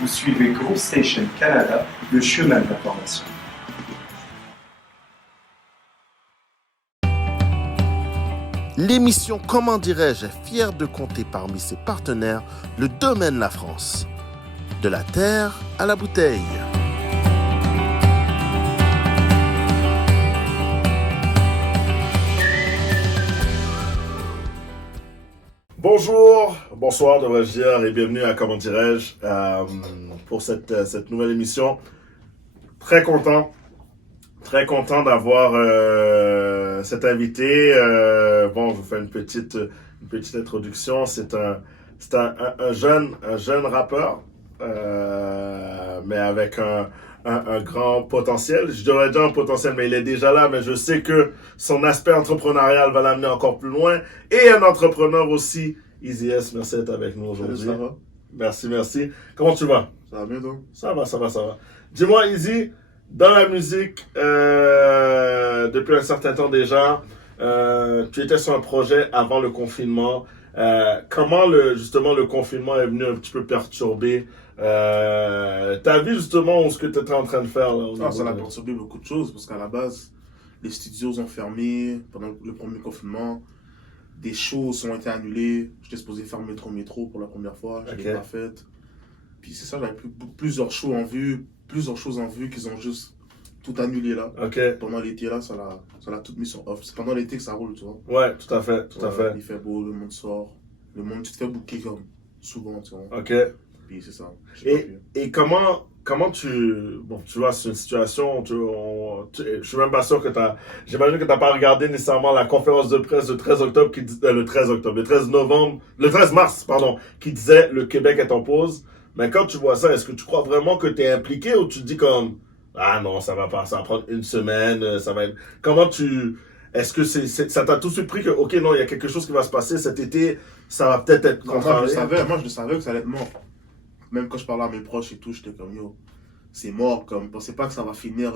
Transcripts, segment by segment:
Vous suivez Group Station Canada, le chemin de l'information. L'émission Comment dirais-je est fière de compter parmi ses partenaires le domaine La France. De la terre à la bouteille. Bonjour, bonsoir devrais-je dire et bienvenue à Comment dirais-je pour cette nouvelle émission. Très content d'avoir cet invité. Bon, je vous fais une petite introduction. C'est un jeune rappeur, mais avec un grand potentiel. Je devrais dire un potentiel, mais il est déjà là. Mais je sais que son aspect entrepreneurial va l'amener encore plus loin. Et un entrepreneur aussi. Easy S, merci d'être avec nous aujourd'hui. Ça va? Merci. Comment tu vas? Ça va bien, toi? Ça va. Dis-moi, Easy, dans la musique, depuis un certain temps déjà, tu étais sur un projet avant le confinement. Comment justement le confinement est venu un petit peu perturber ta vie justement ou ce que tu étais en train de faire là, Ça a perturbé beaucoup de choses parce qu'à la base, les studios ont fermé pendant le premier confinement. Des shows ont été annulés. J'étais supposé faire Métro pour la première fois. Je ne l'ai pas fait. Puis c'est ça, j'avais plusieurs choses en vue qu'ils ont juste tout annulé là. Pendant l'été là, ça l'a tout mis sur off. C'est pendant l'été que ça roule, tu vois. Ouais, tout à fait. Il fait beau, le monde sort. Le monde, tu te fais booker comme souvent, tu vois. Puis c'est ça. Et comment tu vois, c'est une situation, je suis même pas sûr que j'imagine que tu n'as pas regardé nécessairement la conférence de presse le 13 mars, qui disait le Québec est en pause. Mais quand tu vois ça, est-ce que tu crois vraiment que tu es impliqué ou tu te dis comme, ah non, ça va pas, ça va prendre une semaine, ça va être, est-ce que ça t'a tout de suite pris que, ok, non, il y a quelque chose qui va se passer cet été, ça va peut-être être contrarié? Moi, je savais que ça allait être mort. Même quand je parlais à mes proches et tout, j'étais comme, yo, c'est mort. Comme, je pensais pas que ça va finir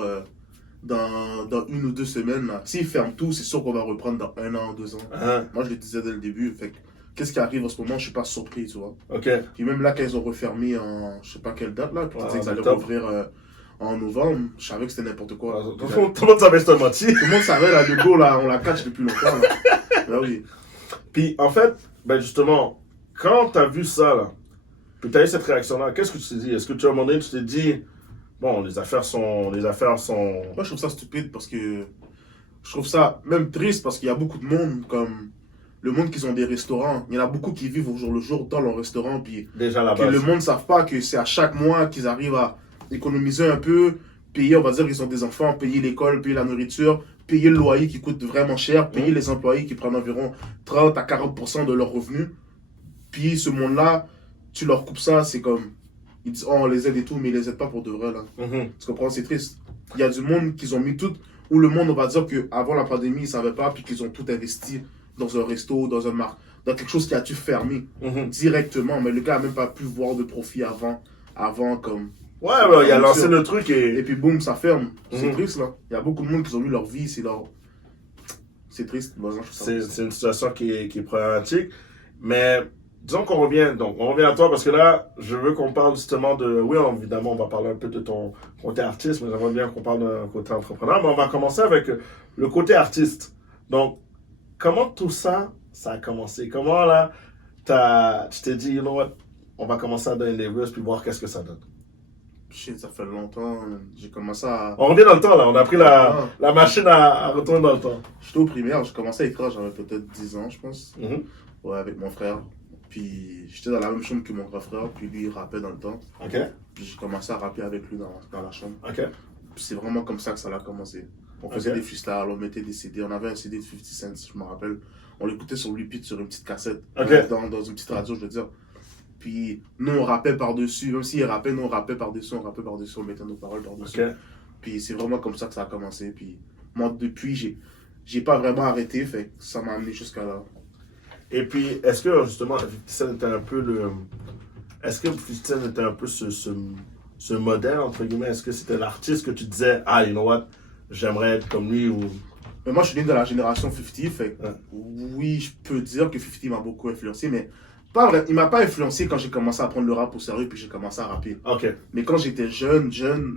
dans 1 ou 2 semaines. Là. S'ils ferment tout, c'est sûr qu'on va reprendre dans 1 an, 2 ans. Moi, je le disais dès le début. Fait que, qu'est-ce qui arrive en ce moment, je suis pas surpris, tu vois. Puis même là, quand ils ont refermé en, je sais pas quelle date, là, puis ils disaient que ça allait rouvrir en novembre, je savais que c'était n'importe quoi. Tout le monde savait que c'était menti. Tout le monde savait, là, le go, là, on la cache depuis longtemps. Là oui. Puis, en fait, justement, quand t'as vu ça, là, puis tu as eu cette réaction-là, qu'est-ce que tu t'es dit? Est-ce que tu as demandé, tu t'es dit, bon, les affaires sont... Moi, je trouve ça stupide parce que je trouve ça même triste parce qu'il y a beaucoup de monde, comme le monde qui ont des restaurants. Il y en a beaucoup qui vivent au jour le jour dans leur restaurant. Puis déjà là-bas. Que le monde ne savent pas que c'est à chaque mois qu'ils arrivent à économiser un peu, payer, on va dire qu'ils ont des enfants, payer l'école, payer la nourriture, payer le loyer qui coûte vraiment cher, payer les employés qui prennent environ 30 à 40% de leurs revenus. Puis ce monde-là, tu leur coupes ça, c'est comme, ils disent, oh, on les aide et tout, mais ils les aident pas pour de vrai, là. Tu comprends, c'est triste. Il y a du monde qu'ils ont mis tout, où le monde, on va dire qu'avant la pandémie, ils ne savaient pas, puis qu'ils ont tout investi dans un resto, dans quelque chose qui a dû fermer directement, mais le gars n'a même pas pu voir de profit avant comme... Ouais, il a lancé le truc et puis boum, ça ferme. C'est triste, là. Il y a beaucoup de monde qui ont mis leur vie, c'est triste. C'est une situation qui est problématique, mais... Disons qu'on revient, à toi parce que là, je veux qu'on parle justement de... Oui, évidemment, on va parler un peu de ton côté artiste, mais j'aimerais bien qu'on parle d'un côté entrepreneur. Mais on va commencer avec le côté artiste. Donc, comment tout ça a commencé? Comment là, tu t'es dit, you know what, on va commencer à donner des views puis voir qu'est-ce que ça donne? Shit, ça fait longtemps. J'ai commencé à... On revient dans le temps là, on a pris la machine à retourner dans le temps. J'étais au primaire, j'ai commencé à écrire, j'avais peut-être 10 ans, je pense. Ouais, avec mon frère. Puis j'étais dans la même chambre que mon grand frère, puis lui il rappait dans le temps. Puis j'ai commencé à rapper avec lui dans la chambre. Puis c'est vraiment comme ça que ça a commencé. On faisait des freestyles, on mettait des CD. On avait un CD de 50 Cent, je me rappelle. On l'écoutait sur repeat sur une petite cassette, dans une petite radio, je veux dire. Puis nous on rappait par-dessus, même s'il rappait, nous on rappait par-dessus, on mettait nos paroles par-dessus. Puis c'est vraiment comme ça que ça a commencé. Puis moi depuis, j'ai pas vraiment arrêté, fait que ça m'a amené jusqu'à là. Et puis, est-ce que justement, 50 Cent était un peu Est-ce que 50 Cent était un peu ce modèle, entre guillemets? Est-ce que c'était l'artiste que tu disais, ah, you know what, j'aimerais être comme lui ou... Mais moi, je suis né de la génération 50, fait oui, je peux dire que 50 m'a beaucoup influencé, mais il m'a pas influencé quand j'ai commencé à prendre le rap au sérieux puis j'ai commencé à rapper. Ok. Mais quand j'étais jeune,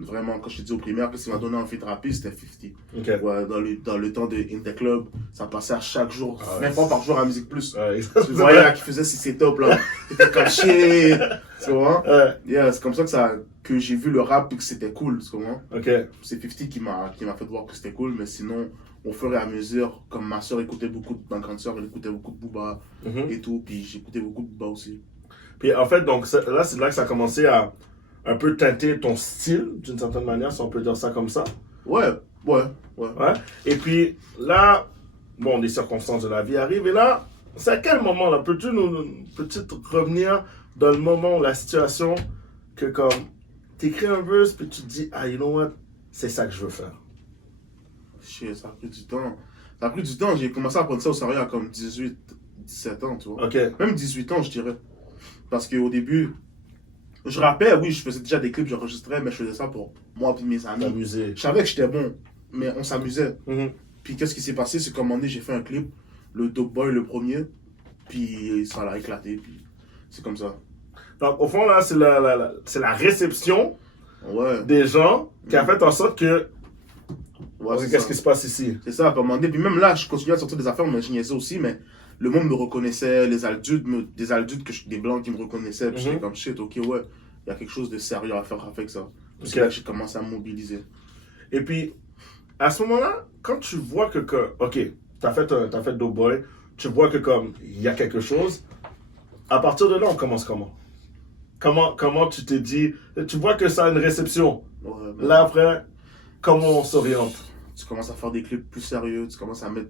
vraiment, quand je t'ai dit au primaire, que ce qui m'a donné envie de rapper, c'était 50. Ok. Ouais, dans le temps de In The Club, ça passait à chaque jour, Ah ouais. 20 fois par jour à Musique Plus. Ouais, Tu voyais là qui faisait c'est top là. C'était comme shit. Tu vois? Ouais. Yeah, c'est comme ça que j'ai vu le rap et que c'était cool. Tu comprends? Ok. C'est 50 qui m'a fait voir que c'était cool, mais sinon, au fur et à mesure, comme ma soeur écoutait beaucoup, ma grande soeur, elle écoutait beaucoup de Booba Mhm. et tout, puis j'écoutais beaucoup de Booba aussi. Puis en fait, donc là, c'est là que ça a commencé à un peu teinter ton style, d'une certaine manière, si on peut dire ça comme ça. Ouais. Ouais. Et puis là, bon, des circonstances de la vie arrivent. Et là, c'est à quel moment, là, peux-tu nous peut-être revenir dans le moment, la situation, que comme, t'écris un verse, puis tu te dis, ah, you know what, c'est ça que je veux faire. Shit, ça a pris du temps. Ça a pris du temps, j'ai commencé à prendre ça au sérieux à comme 18, 17 ans, tu vois. Ok. Même 18 ans, je dirais. Parce qu'au début, je rappais, oui, je faisais déjà des clips, j'enregistrais, mais je faisais ça pour moi et mes amis. T'amuser. Je savais que j'étais bon, mais on s'amusait. Mhm. Puis qu'est-ce qui s'est passé, c'est qu'à un moment donné, j'ai fait un clip, le Dope Boy, le premier, puis ça a éclaté, puis c'est comme ça. Donc, au fond, là, c'est la réception Ouais, des gens qui a fait en sorte que, ouais, c'est qu'est-ce ça. qui se passe ici? C'est ça, à un moment donné. Puis même là, je continuais à sortir des affaires, mais je niaisais aussi, mais le monde me reconnaissait, des adultes, des blancs qui me reconnaissaient, puis j'étais comme shit, ok, ouais, il y a quelque chose de sérieux à faire avec ça. Puis c'est là que j'ai commencé à me mobiliser. Et puis, à ce moment-là, quand tu vois que ok, t'as fait Dope Boy, tu vois que comme, il y a quelque chose, à partir de là, on commence comment? Comment tu t'es dit, tu vois que ça a une réception. Ouais, mais Là, après, comment on s'oriente? tu commences à faire des clips plus sérieux, tu commences à mettre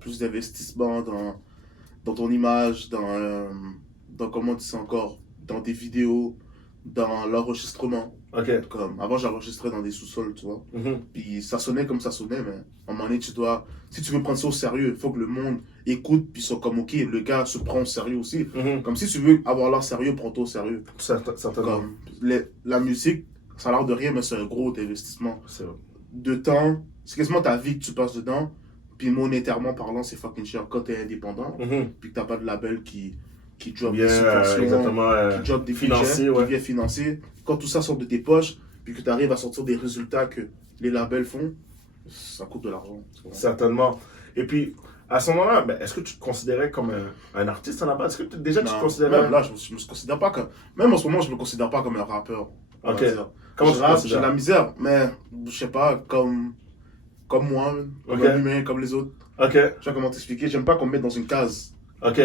plus d'investissement dans ton image, dans comment tu sais encore, dans des vidéos, dans l'enregistrement. Ok. Comme, avant, j'enregistrais dans des sous-sols, tu vois. Mhm. Puis ça sonnait comme ça sonnait, mais à un moment donné, si tu veux prendre ça au sérieux, il faut que le monde écoute, puis soit comme, ok, le gars se prend au sérieux aussi. Mhm. Comme si tu veux avoir l'air sérieux, prends-toi au sérieux. Certainement. Comme, la musique, ça a l'air de rien, mais c'est un gros investissement. C'est vrai. De temps, c'est quasiment ta vie que tu passes dedans, puis monétairement parlant, c'est fucking cher quand t'es indépendant, Mhm. puis que t'as pas de label qui drop Bien, des subventions, exactement. qui drop des financier, budgets, ouais. qui vient financer. Quand tout ça sort de tes poches, puis que tu arrives à sortir des résultats que les labels font, ça coûte de l'argent. Certainement. Et puis, à ce moment-là, ben, est-ce que tu te considérais comme un artiste à la base? Est-ce que déjà tu te considérais... Même là, je me considère pas comme... Même en ce moment, je me considère pas comme un rappeur. on Ok. va dire. Comment Je tu te rappe, j'ai considères? de la misère, mais je sais pas, comme moi, comme Ok. un humain, comme les autres. Ok. Je sais pas comment t'expliquer, j'aime pas qu'on me mette dans une case. Ok.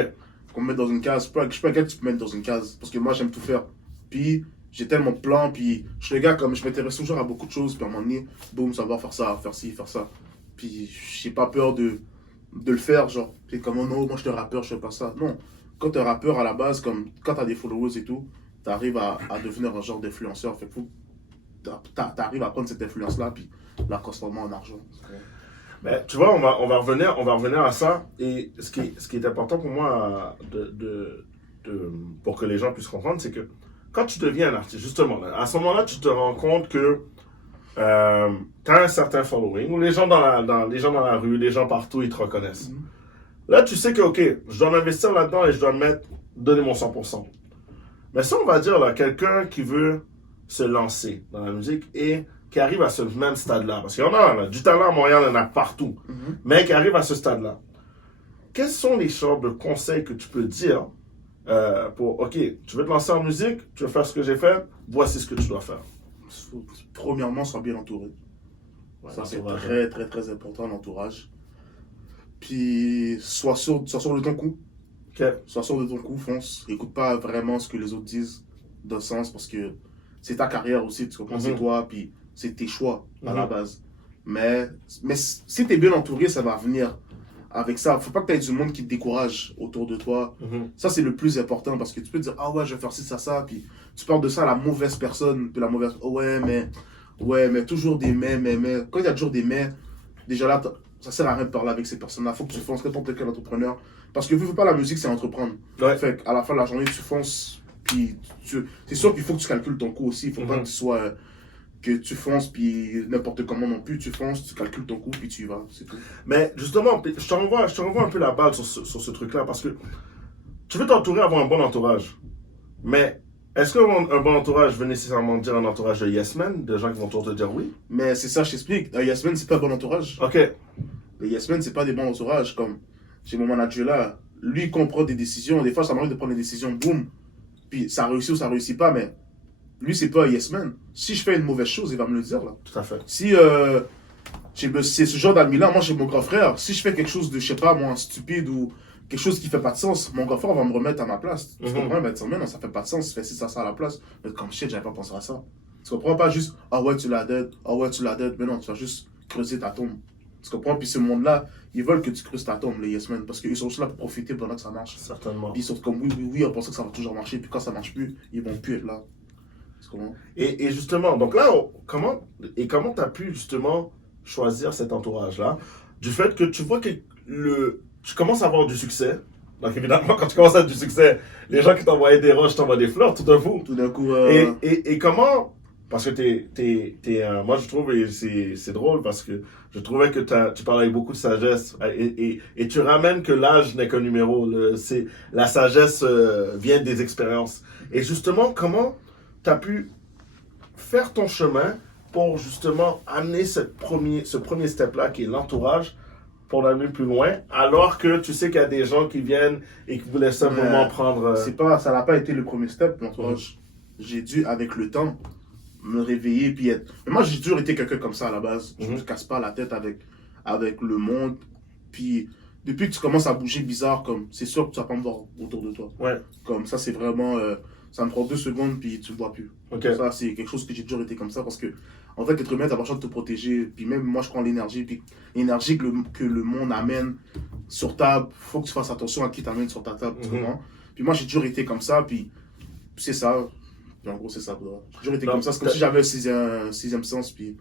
Qu'on me mette dans une case. Je suis pas quelqu'un qui peut mettre dans une case, parce que moi, j'aime tout faire. Puis, j'ai tellement de plans, puis je suis le gars, comme je m'intéresse toujours à beaucoup de choses, puis à un moment donné, boum, ça va faire ça, faire ci, faire ça. Puis, j'ai pas peur de le faire, genre, c'est comme, oh non, moi je suis un rappeur, je fais pas ça. Non, quand t'es un rappeur à la base, comme quand t'as des followers et tout, t'arrives à devenir un genre d'influenceur. Fait que t'arrives à prendre cette influence-là, puis la transformer en argent. Ben, tu vois, on va revenir à ça. Et ce qui est important pour moi, pour que les gens puissent comprendre, c'est que quand tu deviens un artiste, justement, là, à ce moment-là, tu te rends compte que tu as un certain following, où les gens dans la rue, les gens partout, ils te reconnaissent. Mhm. Là, tu sais que, ok, je dois m'investir là-dedans et je dois donner mon 100%. Mais si on va dire, là, quelqu'un qui veut se lancer dans la musique et qui arrive à ce même stade-là, parce qu'il y en a, là, du talent à Montréal, il y en a partout, mais qui arrive à ce stade-là, quels sont les genres de conseils que tu peux dire pour, ok, tu veux te lancer en musique, tu veux faire ce que j'ai fait, voici ce que tu dois faire. Premièrement, sois bien entouré. Ouais, Ça, c'est l'entourage, très, très, très important, l'entourage. Puis, sois sûr de ton coup. Ok. Sois sûr de ton coup, fonce. Écoute pas vraiment ce que les autres disent, dans le sens, parce que c'est ta carrière aussi, tu comprends, c'est toi, puis c'est tes choix à la base. Mais si t'es bien entouré, ça va venir avec ça. Faut pas que t'aies du monde qui te décourage autour de toi. Ça, c'est le plus important, parce que tu peux te dire, ah ouais, je vais faire ci, ça, puis tu parles de ça à la mauvaise personne, puis la mauvaise, oh ouais, mais toujours des mais. Quand il y a toujours des mais, déjà là, ça sert à rien de parler avec ces personnes-là. Faut que tu fonces, n'importe quel entrepreneur. Parce que veux pas, la musique, c'est entreprendre. Ouais. Fait qu'à la fin de la journée, tu fonces, puis c'est sûr qu'il faut que tu calcules ton coût aussi. Il faut pas que tu sois, que tu fonces, puis n'importe comment non plus. Tu fonces, tu calcules ton coût, puis tu y vas. C'est tout. Mais justement, je te renvoie un peu la balle sur ce truc-là, parce que tu veux t'entourer, avoir un bon entourage. Mais est-ce qu'un bon entourage veut nécessairement dire un entourage de yes men, de gens qui vont toujours te dire oui? Mais c'est ça, je t'explique. Un yes man, c'est pas un bon entourage. Ok. Les yes men, c'est pas des bons entourages. Comme j'ai mon manager là, lui, il comprend des décisions. Des fois, ça m'arrive de prendre des décisions, boum. Puis ça réussit ou ça réussit pas, mais lui, c'est pas un yes man. Si je fais une mauvaise chose, il va me le dire là. Tout à fait. Si c'est ce genre d'ami-là, moi, j'ai mon grand frère. Si je fais quelque chose de, je sais pas, moi, stupide ou quelque chose qui fait pas de sens, mon grand frère va me remettre à ma place. Tu comprends? Il va te dire, mais non, ça fait pas de sens, fais ci, ça à la place. Mais comme shit, j'avais pas pensé à ça. Tu comprends? Pas juste, ah ouais, tu l'as dead, ah ouais, tu l'as dead. Mais non, tu vas juste creuser ta tombe. Tu comprends? Puis ce monde-là, ils veulent que tu creuses ta tombe, les yes men, parce qu'ils sont juste là pour profiter pendant que ça marche. Certainement. Puis ils sont comme, oui, oui, oui, on pensait que ça va toujours marcher, puis quand ça marche plus, ils vont plus être là. Tu comprends? Et justement, donc là, comment tu as pu justement choisir cet entourage-là, du fait que tu vois que tu commences à avoir du succès. Donc évidemment, quand tu commences à avoir du succès, les gens qui t'envoyaient des roches t'envoient des fleurs tout d'un coup. Tout d'un coup. Et comment, parce que moi je trouve, et c'est drôle parce que je trouvais que tu parlais avec beaucoup de sagesse et tu ramènes que l'âge n'est qu'un numéro. La sagesse vient des expériences. Et justement, comment tu as pu faire ton chemin pour justement amener ce premier step-là qui est l'entourage pour l'amener plus loin, alors que tu sais qu'il y a des gens qui viennent et qui voulaient simplement prendre... Ça n'a pas été le premier step, l'entourage. J'ai dû, avec le temps, me réveiller puis être... Mais moi, j'ai toujours été quelqu'un comme ça à la base. Je me casse pas la tête avec le monde. Puis, depuis que tu commences à bouger bizarre, comme c'est sûr que tu vas pas me voir autour de toi. Ouais. Comme ça, c'est vraiment... ça me prend 2 secondes puis tu me vois plus. Okay. Ça, c'est quelque chose que j'ai toujours été comme ça parce que, en fait, l'être humain, t'as besoin de te protéger. Puis même moi, je prends l'énergie. Puis l'énergie que le monde amène sur table, faut que tu fasses attention à qui t'amène sur ta table. Puis moi, j'ai toujours été comme ça. Puis c'est ça. Puis en gros, c'est ça. J'ai toujours été comme ça. C'est comme si j'avais un sixième sens. Puis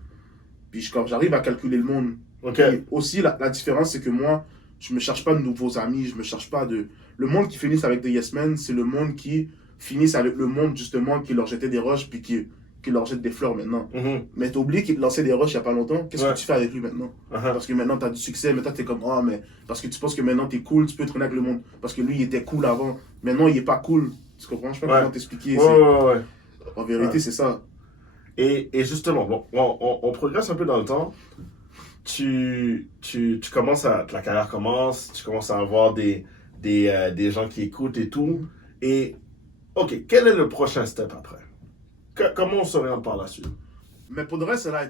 quand j'arrive à calculer le monde. Okay. Et aussi, la différence, c'est que moi, je me cherche pas de nouveaux amis. Je me cherche pas de... Le monde qui finisse avec des yes men, c'est le monde qui finissent avec le monde justement qui leur jetait des roches puis qui leur jette des fleurs maintenant. Mais t'as oublié qu'il te lançait des roches il y a pas longtemps. Qu'est-ce que tu fais avec lui maintenant? Parce que maintenant t'as du succès, maintenant t'es comme mais parce que tu penses que maintenant t'es cool, tu peux traîner avec le monde. Parce que lui il était cool avant, maintenant il est pas cool. Tu comprends? Je sais pas comment t'expliquer. En vérité c'est ça. Et justement, bon, on progresse un peu dans le temps. Tu commences la carrière commence, tu commences à avoir des gens qui écoutent et tout. Et ok, quel est le prochain step après? Comment on s'oriente par la suite? Mais pour le reste, ça a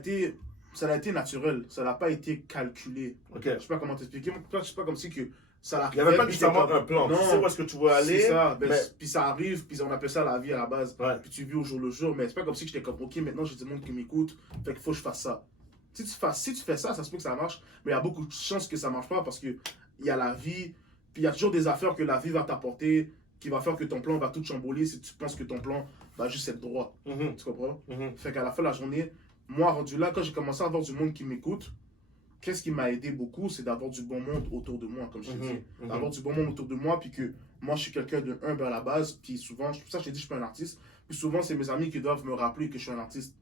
été naturel. Ça n'a pas été calculé. Okay. Je sais pas comment t'expliquer. Je sais pas comme si que ça arrive. Il n'y avait pas nécessairement un plan. Non, tu sais où est-ce que tu veux aller. C'est ça. Puis ça arrive, puis on appelle ça la vie à la base. Ouais. Puis tu vis au jour le jour. Mais c'est pas comme si j'étais comme, ok, maintenant j'ai du monde qui m'écoute. Fait qu'il faut que je fasse ça. Si tu fais ça, ça se peut que ça marche. Mais il y a beaucoup de chances que ça marche pas parce qu'il y a la vie. Puis il y a toujours des affaires que la vie va t'apporter, qui va faire que ton plan va tout chambouler si tu penses que ton plan va juste être droit. Tu comprends? Fait qu'à la fin de la journée, moi, rendu là, quand j'ai commencé à avoir du monde qui m'écoute, qu'est-ce qui m'a aidé beaucoup, c'est d'avoir du bon monde autour de moi, comme je t'ai dit. D'avoir du bon monde autour de moi, puis que moi, je suis quelqu'un de humble à la base, puis souvent, pour ça, je t'ai dit, je suis pas un artiste. Puis souvent, c'est mes amis qui doivent me rappeler que je suis un artiste.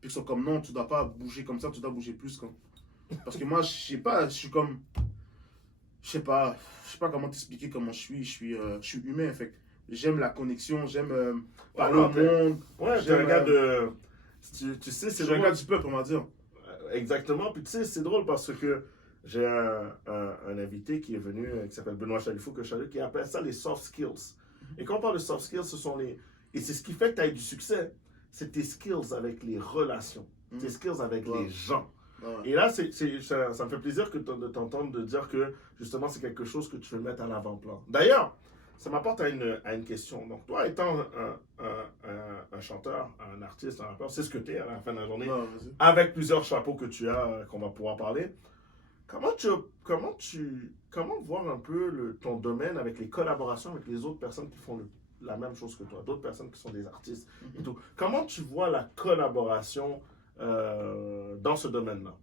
Puis ils sont comme, non, tu dois pas bouger comme ça, tu dois bouger plus. Parce que moi, je sais pas, je suis comme... Je sais pas comment t'expliquer comment je suis humain, fait j'aime la connexion, j'aime parler au monde. Ouais, tu regardes tu sais, c'est un gars du peuple, on va dire. Exactement, puis tu sais, c'est drôle parce que j'ai un invité qui est venu, qui s'appelle Benoît Chalifou, que je salue, qui appelle ça les soft skills. Et quand on parle de soft skills, ce sont et c'est ce qui fait que tu as eu du succès, c'est tes skills avec les relations, tes skills avec les gens. Et là, ça me fait plaisir de t'entendre de dire que, justement, c'est quelque chose que tu veux mettre à l'avant-plan. D'ailleurs, ça m'apporte à une question. Donc, toi, étant un chanteur, un artiste, un rappeur, c'est ce que tu es à la fin de la journée, avec plusieurs chapeaux que tu as, qu'on va pouvoir parler. Comment voir un peu ton domaine avec les collaborations avec les autres personnes qui font la même chose que toi, d'autres personnes qui sont des artistes et tout. Comment tu vois la collaboration dans ce domaine-là?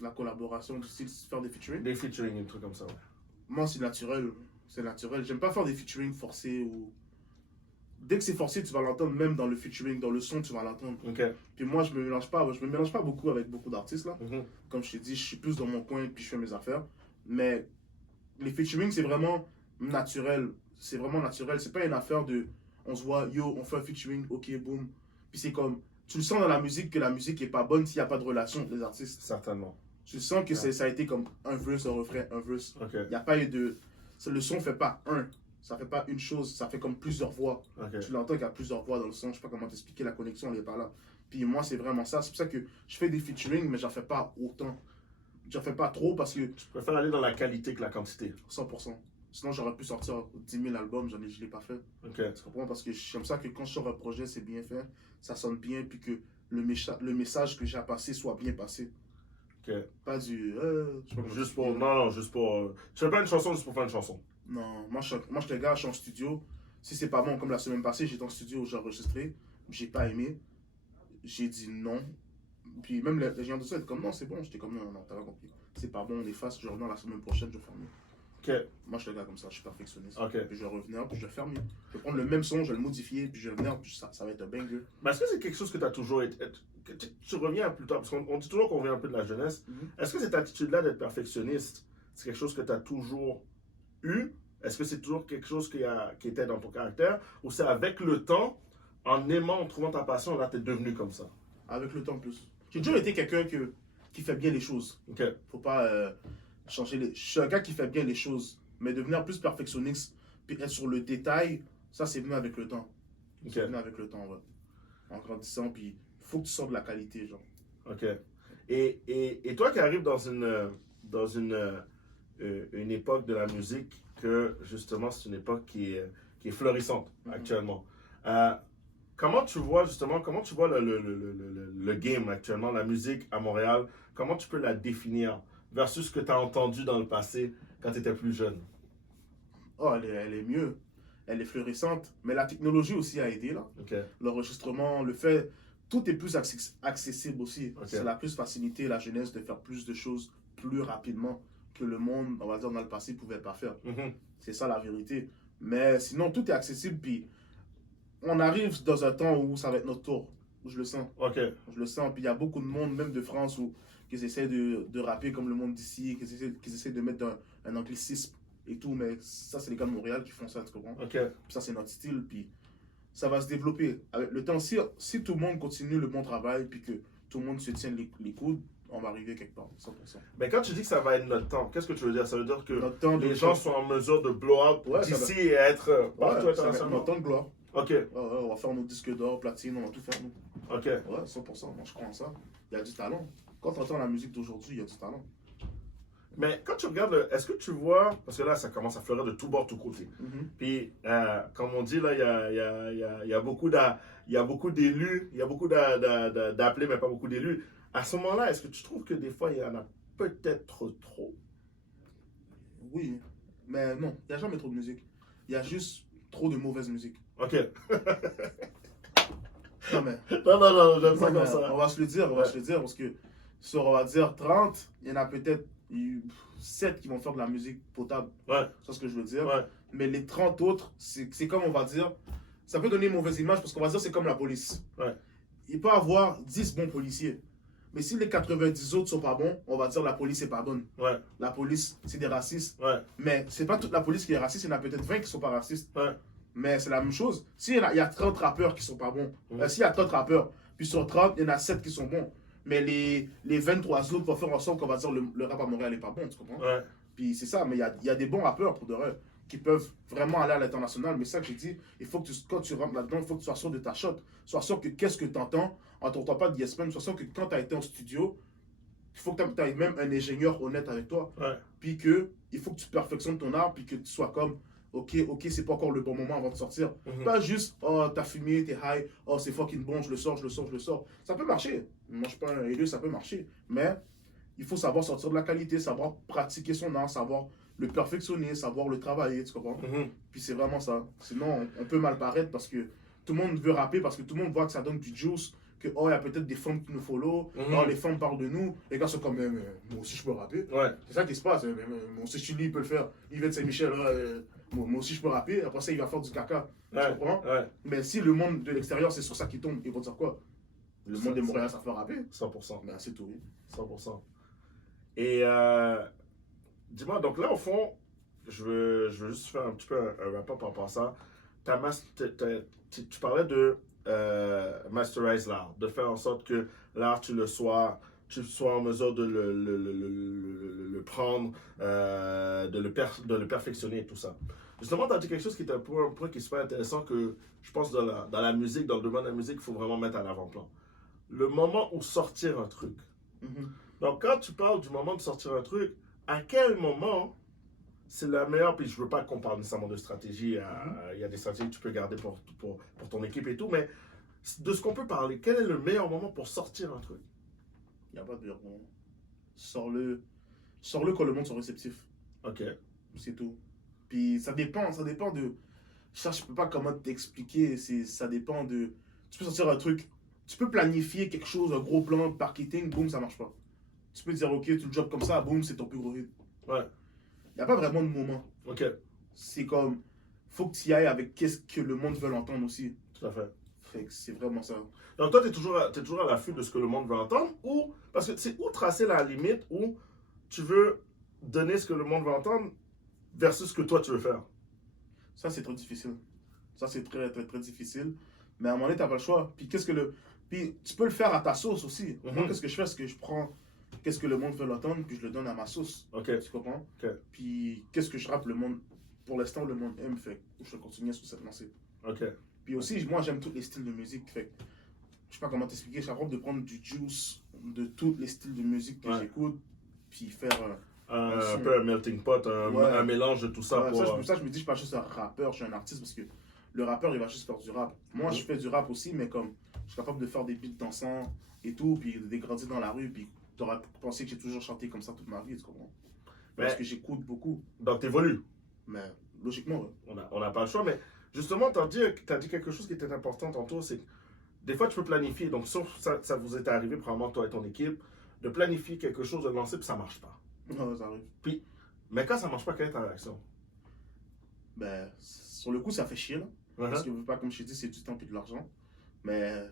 La collaboration, c'est faire des featuring? Des featuring, un truc comme ça, ouais. Moi, c'est naturel. C'est naturel. J'aime pas faire des featuring forcés ou... Dès que c'est forcé, tu vas l'entendre, même dans le featuring, dans le son, tu vas l'entendre. Okay. Puis moi, je me mélange pas beaucoup avec beaucoup d'artistes, là. Comme je t'ai dit, je suis plus dans mon coin, puis je fais mes affaires. Mais les featuring, c'est vraiment naturel. c'est vraiment naturel. C'est pas une affaire de, on se voit, yo, on fait un featuring, ok, boum. Puis c'est comme, tu le sens dans la musique que la musique est pas bonne s'il n'y a pas de relation entre les artistes. Certainement. Tu sens que ça a été comme un verse, un refrain, un verse. Ok. Il n'y a pas eu de... Le son fait pas un. Ça fait pas une chose, ça fait comme plusieurs voix. Ok. Tu l'entends qu'il y a plusieurs voix dans le son. Je sais pas comment t'expliquer, la connexion, elle est pas là. Puis moi, c'est vraiment ça. C'est pour ça que je fais des featuring, mais j'en fais pas autant. J'en fais pas trop parce que... Je préfère aller dans la qualité que la quantité. 100%. Sinon, j'aurais pu sortir 10 000 albums, je l'ai pas fait. Ok. Tu comprends? Parce que j'aime ça que quand je sors un projet, c'est bien fait, ça sonne bien, puis que le message que j'ai à passer soit bien passé. Ok. Pas du... je sais pas comment Juste pour. expliquer. Non, non, juste pour. Tu fais pas une chanson juste pour faire une chanson. Non, moi, je te gars, je suis en studio. Si c'est pas bon, comme la semaine passée, j'étais en studio, j'ai enregistré, j'ai pas aimé, j'ai dit non. Puis même les gens de ça étaient comme non, c'est bon. J'étais comme non, non, t'as pas compris. C'est pas bon, on efface, je reviens la semaine prochaine, je vais faire mieux. Ok. Moi, je suis un gars comme ça, je suis perfectionniste. Ok. Puis je vais revenir, puis je vais faire mieux. Je vais prendre le même son, je vais le modifier, puis je vais venir, puis ça va être un banger. Mais est-ce que c'est quelque chose que tu as toujours été. Que tu reviens plus tard, parce qu'on dit toujours qu'on revient un peu de la jeunesse. Est-ce que cette attitude-là d'être perfectionniste, c'est quelque chose que tu as toujours eu? Est-ce que c'est toujours quelque chose qui était dans ton caractère? Ou c'est avec le temps, en aimant, en trouvant ta passion, là, tu es devenu comme ça? Avec le temps plus. J'ai toujours été quelqu'un qui fait bien les choses. Ok. Faut pas changer les... Je suis un gars qui fait bien les choses, mais devenir plus perfectionniste, puis être sur le détail, ça c'est venu avec le temps. Ok. C'est venu avec le temps, ouais. En grandissant, puis faut que tu sortes de la qualité, genre. Ok. Et toi qui arrives dans une époque de la musique que, justement, c'est une époque qui est florissante actuellement. Comment tu vois, justement, le game actuellement, la musique à Montréal, comment tu peux la définir versus ce que tu as entendu dans le passé quand tu étais plus jeune? Oh, elle est mieux. Elle est florissante. Mais la technologie aussi a aidé, là. Ok. L'enregistrement, le fait... Tout est plus accessible aussi. Ok. C'est la plus facilité, la jeunesse, de faire plus de choses plus rapidement que le monde, on va dire, dans le passé, ne pouvait pas faire. Mhm. C'est ça la vérité. Mais sinon, tout est accessible. Puis, on arrive dans un temps où ça va être notre tour. Je le sens. Ok. Je le sens. Puis, il y a beaucoup de monde, même de France, où ils essaient de rapper comme le monde d'ici, qu'ils essaient de mettre un anglicisme et tout. Mais ça, c'est les gars de Montréal qui font ça, tu comprends? Ok. Puis ça, c'est notre style. Puis, ça va se développer. Avec le temps, si tout le monde continue le bon travail, puis que tout le monde se tient les coudes, on va arriver quelque part, 100%. Mais quand tu dis que ça va être notre temps, qu'est-ce que tu veux dire? Ça veut dire que Notre temps de- les gens sont en mesure de blow up Ouais, ça d'ici et être partout Ouais, ça va être internationalement? notre temps de gloire. Ok. Ouais, on va faire nos disques d'or, platine, on va tout faire, nous. Ok. Ouais, 100%, moi je crois en ça. Il y a du talent. Quand tu entends la musique d'aujourd'hui, il y a du talent. Mais quand tu regardes, est-ce que tu vois, parce que là, ça commence à fleurir de tous bords, tous côtés. Puis, comme on dit, là, il y a beaucoup d'élus, il y a beaucoup d'appelés, mais pas beaucoup d'élus. À ce moment-là, est-ce que tu trouves que des fois, il y en a peut-être trop? Oui, mais non, il n'y a jamais trop de musique. Il y a juste trop de mauvaise musique. Ok. Non, mais. Non, j'aime ça Non, comme mais ça. on va se le dire, parce que sur, on va dire, 30, il y en a peut-être 7 qui vont faire de la musique potable. Ouais, C'est ce que je veux dire. ouais, Mais les 30 autres, c'est comme on va dire, ça peut donner une mauvaise image parce qu'on va dire c'est comme la police. ouais. Il peut y avoir 10 bons policiers. Mais si les 90 autres sont pas bons, on va dire la police est pas bonne. Ouais, La police, c'est des racistes. ouais, Mais c'est pas toute la police qui est raciste, il y en a peut-être 20 qui sont pas racistes. ouais. Mais c'est la même chose. S'il y a 30 rappeurs qui sont pas bons, Mhm. s'il y a 30 rappeurs, puis sur 30, il y en a 7 qui sont bons. Mais les 23 autres vont faire en sorte qu'on va dire le rap à Montréal est pas bon, tu comprends? Ouais. Puis c'est ça, mais il y a des bons rappeurs pour de vrai qui peuvent vraiment aller à l'international. Mais ça que j'ai dit, il faut que quand tu rentres là-dedans, il faut que tu sois sûr de ta shot. Sois sûr que qu'est-ce que tu entends, en t'entendant pas de Yes Man, sois sûr que quand tu as été en studio, il faut que tu aies même un ingénieur honnête avec toi. Ouais. Puis que il faut que tu perfectionnes ton art, puis que tu sois comme, ok, c'est pas encore le bon moment avant de sortir. Mhm. Pas juste, oh, t'as fumé, t'es high, oh, c'est fucking bon, je le sors. Ça peut marcher. Moi, je suis pas un élève, ça peut marcher. Mais il faut savoir sortir de la qualité, savoir pratiquer son art, savoir le perfectionner, savoir le travailler, tu comprends? Mhm. Puis c'est vraiment ça. Sinon, on peut mal paraître parce que tout le monde veut rapper, parce que tout le monde voit que ça donne du juice, que oh, il y a peut-être des femmes qui nous follow, Mhm. oh, les femmes parlent de nous, les gars sont comme, moi aussi je peux rapper. Ouais. C'est ça qui se passe. Moi aussi, Chili, il peut le faire. Il vient de Saint-Michel, moi aussi, je peux rapper. Après ça, il va faire du caca. Tu Ouais. comprends? Ouais. Mais si le monde de l'extérieur, c'est sur ça qui tombe, ils vont dire quoi? Le monde de Montréal, ça fait rapper. 100%. Ben, c'est tout. Oui. 100%. Et dis-moi, donc là, au fond, je veux juste faire un petit peu un wrap-up par rapport à ça. Tu parlais de masterize l'art, de faire en sorte que l'art, tu sois en mesure de le prendre, de le perfectionner et tout ça. Justement, tu as dit quelque chose qui était un point qui est super intéressant que je pense dans la musique, dans le domaine de la musique, il faut vraiment mettre à l'avant-plan. Le moment où sortir un truc. Donc, quand tu parles du moment de sortir un truc, à quel moment c'est la meilleure, puis je veux pas qu'on parle nécessairement de stratégie, il y a des stratégies que tu peux garder pour ton équipe et tout, mais de ce qu'on peut parler, quel est le meilleur moment pour sortir un truc? Il n'y a pas de meilleur moment. Sors-le quand le monde sont réceptifs. Ok. C'est tout. Puis ça dépend de... Ça, je peux pas comment t'expliquer, ça dépend de... Tu peux sortir un truc, tu peux planifier quelque chose, un gros plan de marketing, boum, ça marche pas. Tu peux dire, ok, tu le job comme ça, boum, c'est ton plus gros hit. Ouais. Il n'y a pas vraiment de moment. Ok. C'est comme, faut que tu y ailles avec qu'est-ce que le monde veut entendre aussi. Tout à fait. Fait que c'est vraiment ça. Donc toi, tu es toujours à l'affût de ce que le monde veut entendre, ou parce que c'est où tracer la limite où tu veux donner ce que le monde veut entendre versus ce que toi tu veux faire. Ça, c'est très difficile. Ça, c'est très, très, très difficile. Mais à un moment donné, tu n'as pas le choix. Puis puis tu peux le faire à ta sauce aussi. Moi, qu'est-ce que je fais? C'est que je prends qu'est-ce que le monde veut l'entendre, puis je le donne à ma sauce. Ok. Tu comprends? Ok. Puis qu'est-ce que je rappe le monde? Pour l'instant, le monde aime, fait que je continue sur cette lancée. Ok. Puis aussi, moi, j'aime tous les styles de musique. Fait que, je sais pas comment t'expliquer. Je suis capable de prendre du juice de tous les styles de musique que j'écoute, puis faire un peu un melting pot, un mélange de tout ça. Ouais, ça, je me dis, je suis pas juste un rappeur, je suis un artiste, parce que le rappeur, il va juste faire du rap. Moi, je fais du rap aussi, mais comme je suis capable de faire des beats dansants et tout, puis de grandir dans la rue, puis t'aurais pensé que j'ai toujours chanté comme ça toute ma vie, tu comprends? Parce que j'écoute beaucoup. Donc t'évolues. Mais logiquement, ouais. On n'a pas le choix, mais justement, tu as dit quelque chose qui était important tantôt, c'est que des fois tu peux planifier, donc sauf ça vous est arrivé, probablement toi et ton équipe, de planifier quelque chose, de lancer, puis ça marche pas. Non, ça arrive. Puis, mais quand ça marche pas, quelle est ta réaction? Ben, sur le coup, ça fait chier, là. Parce que, pas, comme je t'ai dit, c'est du temps et de l'argent. Mais,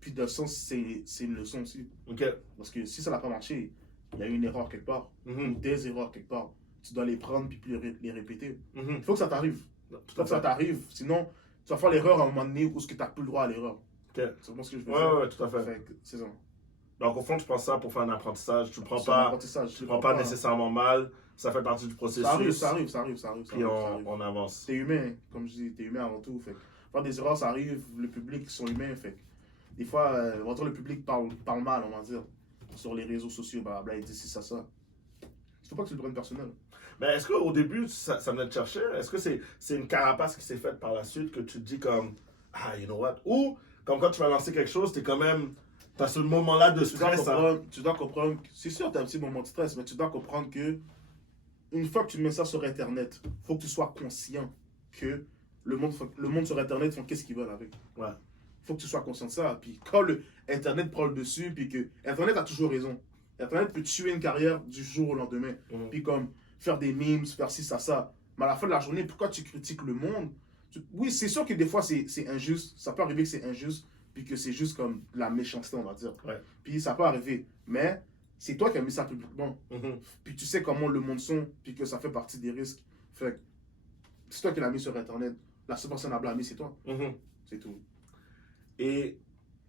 puis de sens, c'est une leçon aussi. Ok. Parce que si ça n'a pas marché, il y a eu une erreur quelque part, ou des erreurs quelque part. Tu dois les prendre puis les répéter. Il faut que ça t'arrive. Il faut que ça t'arrive. Sinon, tu vas faire l'erreur à un moment donné où tu n'as plus le droit à l'erreur. Ok. C'est vraiment ce que je veux dire. Ouais, tout à fait. C'est ça. Donc, au fond, tu prends ça pour faire un apprentissage. Tu ne prends pas nécessairement mal. Ça fait partie du processus. Ça arrive. Puis on avance. T'es humain, comme je dis, t'es humain avant tout. Fait faire des erreurs, ça arrive. Le public sont humains. Fait des fois, le public parle mal, on va dire. Sur les réseaux sociaux, blablabla, il dit c'est ça. Il faut pas que tu le prennes personnel. Mais est-ce qu'au début, ça venait te chercher? Est-ce que c'est une carapace qui s'est faite par la suite que tu te dis comme, ah, you know what? Ou, comme quand tu vas lancer quelque chose, t'es quand même, t'as ce moment-là de stress. Tu dois comprendre, c'est sûr, t'as un petit moment de stress, mais tu dois comprendre que, une fois que tu mets ça sur Internet, faut que tu sois conscient que le monde sur Internet font qu'est-ce qu'ils veulent avec. Ouais. Faut que tu sois conscient de ça. Puis quand Internet prend le dessus, puis que Internet a toujours raison. Internet peut tuer une carrière du jour au lendemain. Puis comme faire des memes, faire ci, ça. Mais à la fin de la journée, pourquoi tu critiques le monde? Oui, c'est sûr que des fois c'est injuste. Ça peut arriver que c'est injuste, puis que c'est juste comme de la méchanceté, on va dire. Ouais. Puis ça peut arriver. Mais c'est toi qui as mis ça publiquement. Puis tu sais comment le monde sont, puis que ça fait partie des risques. Fait que c'est toi qui l'as mis sur Internet. La seule personne à blâmer, c'est toi. C'est tout. Et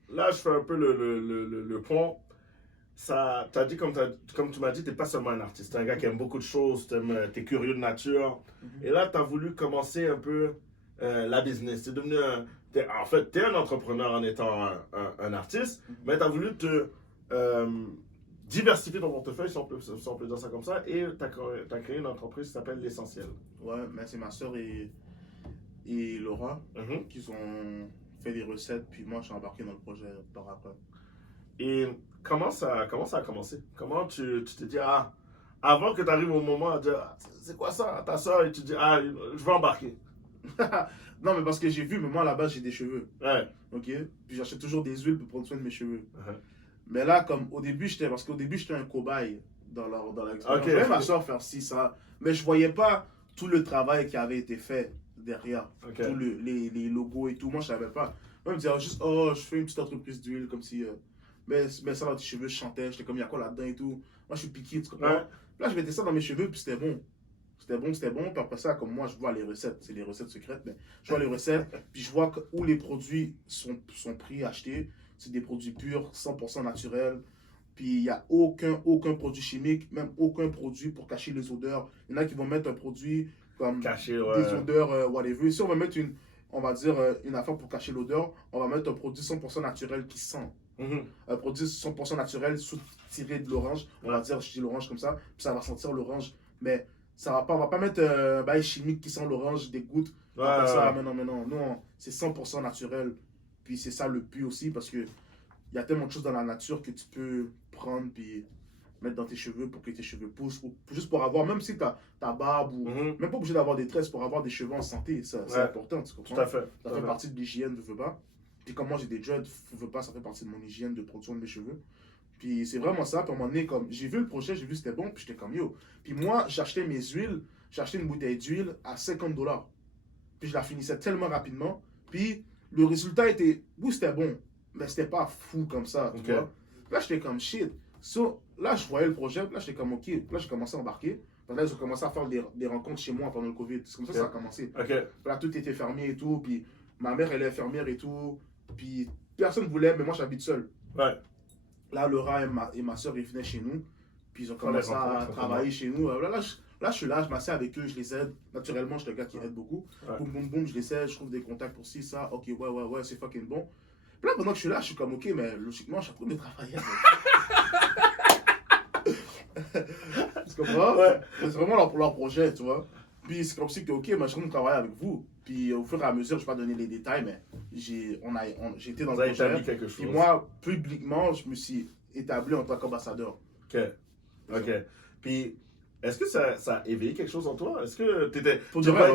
là, je fais un peu le pont. Ça, t'as dit, comme tu m'as dit, t'es pas seulement un artiste. T'es un gars qui aime beaucoup de choses, t'es curieux de nature. Et là, t'as voulu commencer un peu la business. T'es devenu en fait, t'es un entrepreneur en étant un artiste, mais t'as voulu te diversifier ton portefeuille, si on peut dire ça comme ça, et t'as créé une entreprise qui s'appelle L'Essentiel. Ouais, mais c'est ma soeur et Laura qui ont fait des recettes, puis moi, je suis embarqué dans le projet par après. Et comment ça a commencé? Comment tu te dis, avant que tu arrives au moment à dire, c'est quoi ça, ta soeur, et tu dis, je vais embarquer. Non, mais parce que j'ai vu, mais moi, à la base, j'ai des cheveux. Ouais. Ok? Puis j'achète toujours des huiles pour prendre soin de mes cheveux. Mais là, comme au début, j'étais un cobaye dans l'expérience. Je voyais ma soeur faire ci, ça. Mais je voyais pas tout le travail qui avait été fait derrière. Tous les logos et tout. Moi, je savais pas. Moi, je me disais juste, je fais une petite entreprise d'huile, comme si. Mais ça, dans tes cheveux, je chantais. J'étais comme, il y a quoi là-dedans et tout. Moi, je suis piqué, tu comprends? Là, je mettais ça dans mes cheveux, puis c'était bon. C'était bon. Puis après ça, comme moi, je vois les recettes. C'est les recettes secrètes, mais je vois les recettes. Puis je vois où les produits sont pris, achetés. C'est des produits purs, 100% naturels. Puis il n'y a aucun produit chimique, même aucun produit pour cacher les odeurs. Il y en a qui vont mettre un produit comme Caché, des odeurs, whatever. Si on va mettre on va dire, une affaire pour cacher l'odeur, on va mettre un produit 100% naturel qui sent. Un produit 100% naturel tiré de l'orange. On va dire, je dis l'orange comme ça, puis ça va sentir l'orange. Mais on va pas mettre un bail chimique qui sent l'orange, des gouttes. Ça, mais non. Non, c'est 100% naturel. Puis c'est ça le but aussi, parce que il y a tellement de choses dans la nature que tu peux prendre puis mettre dans tes cheveux pour que tes cheveux poussent, juste pour avoir, même si tu as ta barbe, ou même pas obligé d'avoir des tresses, pour avoir des cheveux en santé, c'est important, tu comprends? Tout à fait. Ça fait partie de l'hygiène, je veux pas. Puis comme moi j'ai des dreads, je veux pas, ça fait partie de mon hygiène de production de mes cheveux. Puis c'est vraiment ça, puis à un moment donné, comme j'ai vu le projet, j'ai vu que c'était bon, puis j'étais comme yo. Puis moi, j'achetais mes huiles, j'achetais une bouteille d'huile à 50$. Puis je la finissais tellement rapidement, puis le résultat était, oui c'était bon, mais c'était pas fou comme ça, tu vois. Là, j'étais comme shit. So, là, je voyais le projet, là, j'étais comme ok. Là, j'ai commencé à embarquer. Là, ils ont commencé à faire des rencontres chez moi pendant le Covid. C'est comme ça que ça a commencé. Là, tout était fermé et tout. Puis ma mère, elle est infirmière et tout. Puis personne ne voulait, mais moi, j'habite seul. Là, Laura et ma soeur, ils venaient chez nous. Puis ils ont commencé à travailler chez nous. Là, je suis là, je m'assieds avec eux, je les aide. Naturellement, je suis le gars qui aide beaucoup. Boum, boum, boum, je les aide, je trouve des contacts pour ci, ça. Ok, ouais, c'est fucking bon. Puis là, pendant que je suis là, je suis comme, ok, mais logiquement, je suis en train de travailler. Tu comprends? C'est vraiment leur projet, tu vois. Puis c'est comme si que, ok, mais je suis en train de travailler avec vous. Puis au fur et à mesure, je ne vais pas donner les détails, mais j'ai été dans le projet. Quelque chose. Puis moi, publiquement, je me suis établi en tant qu'ambassadeur. Ok. Puis, est-ce que ça a éveillé quelque chose en toi? Est-ce que tu étais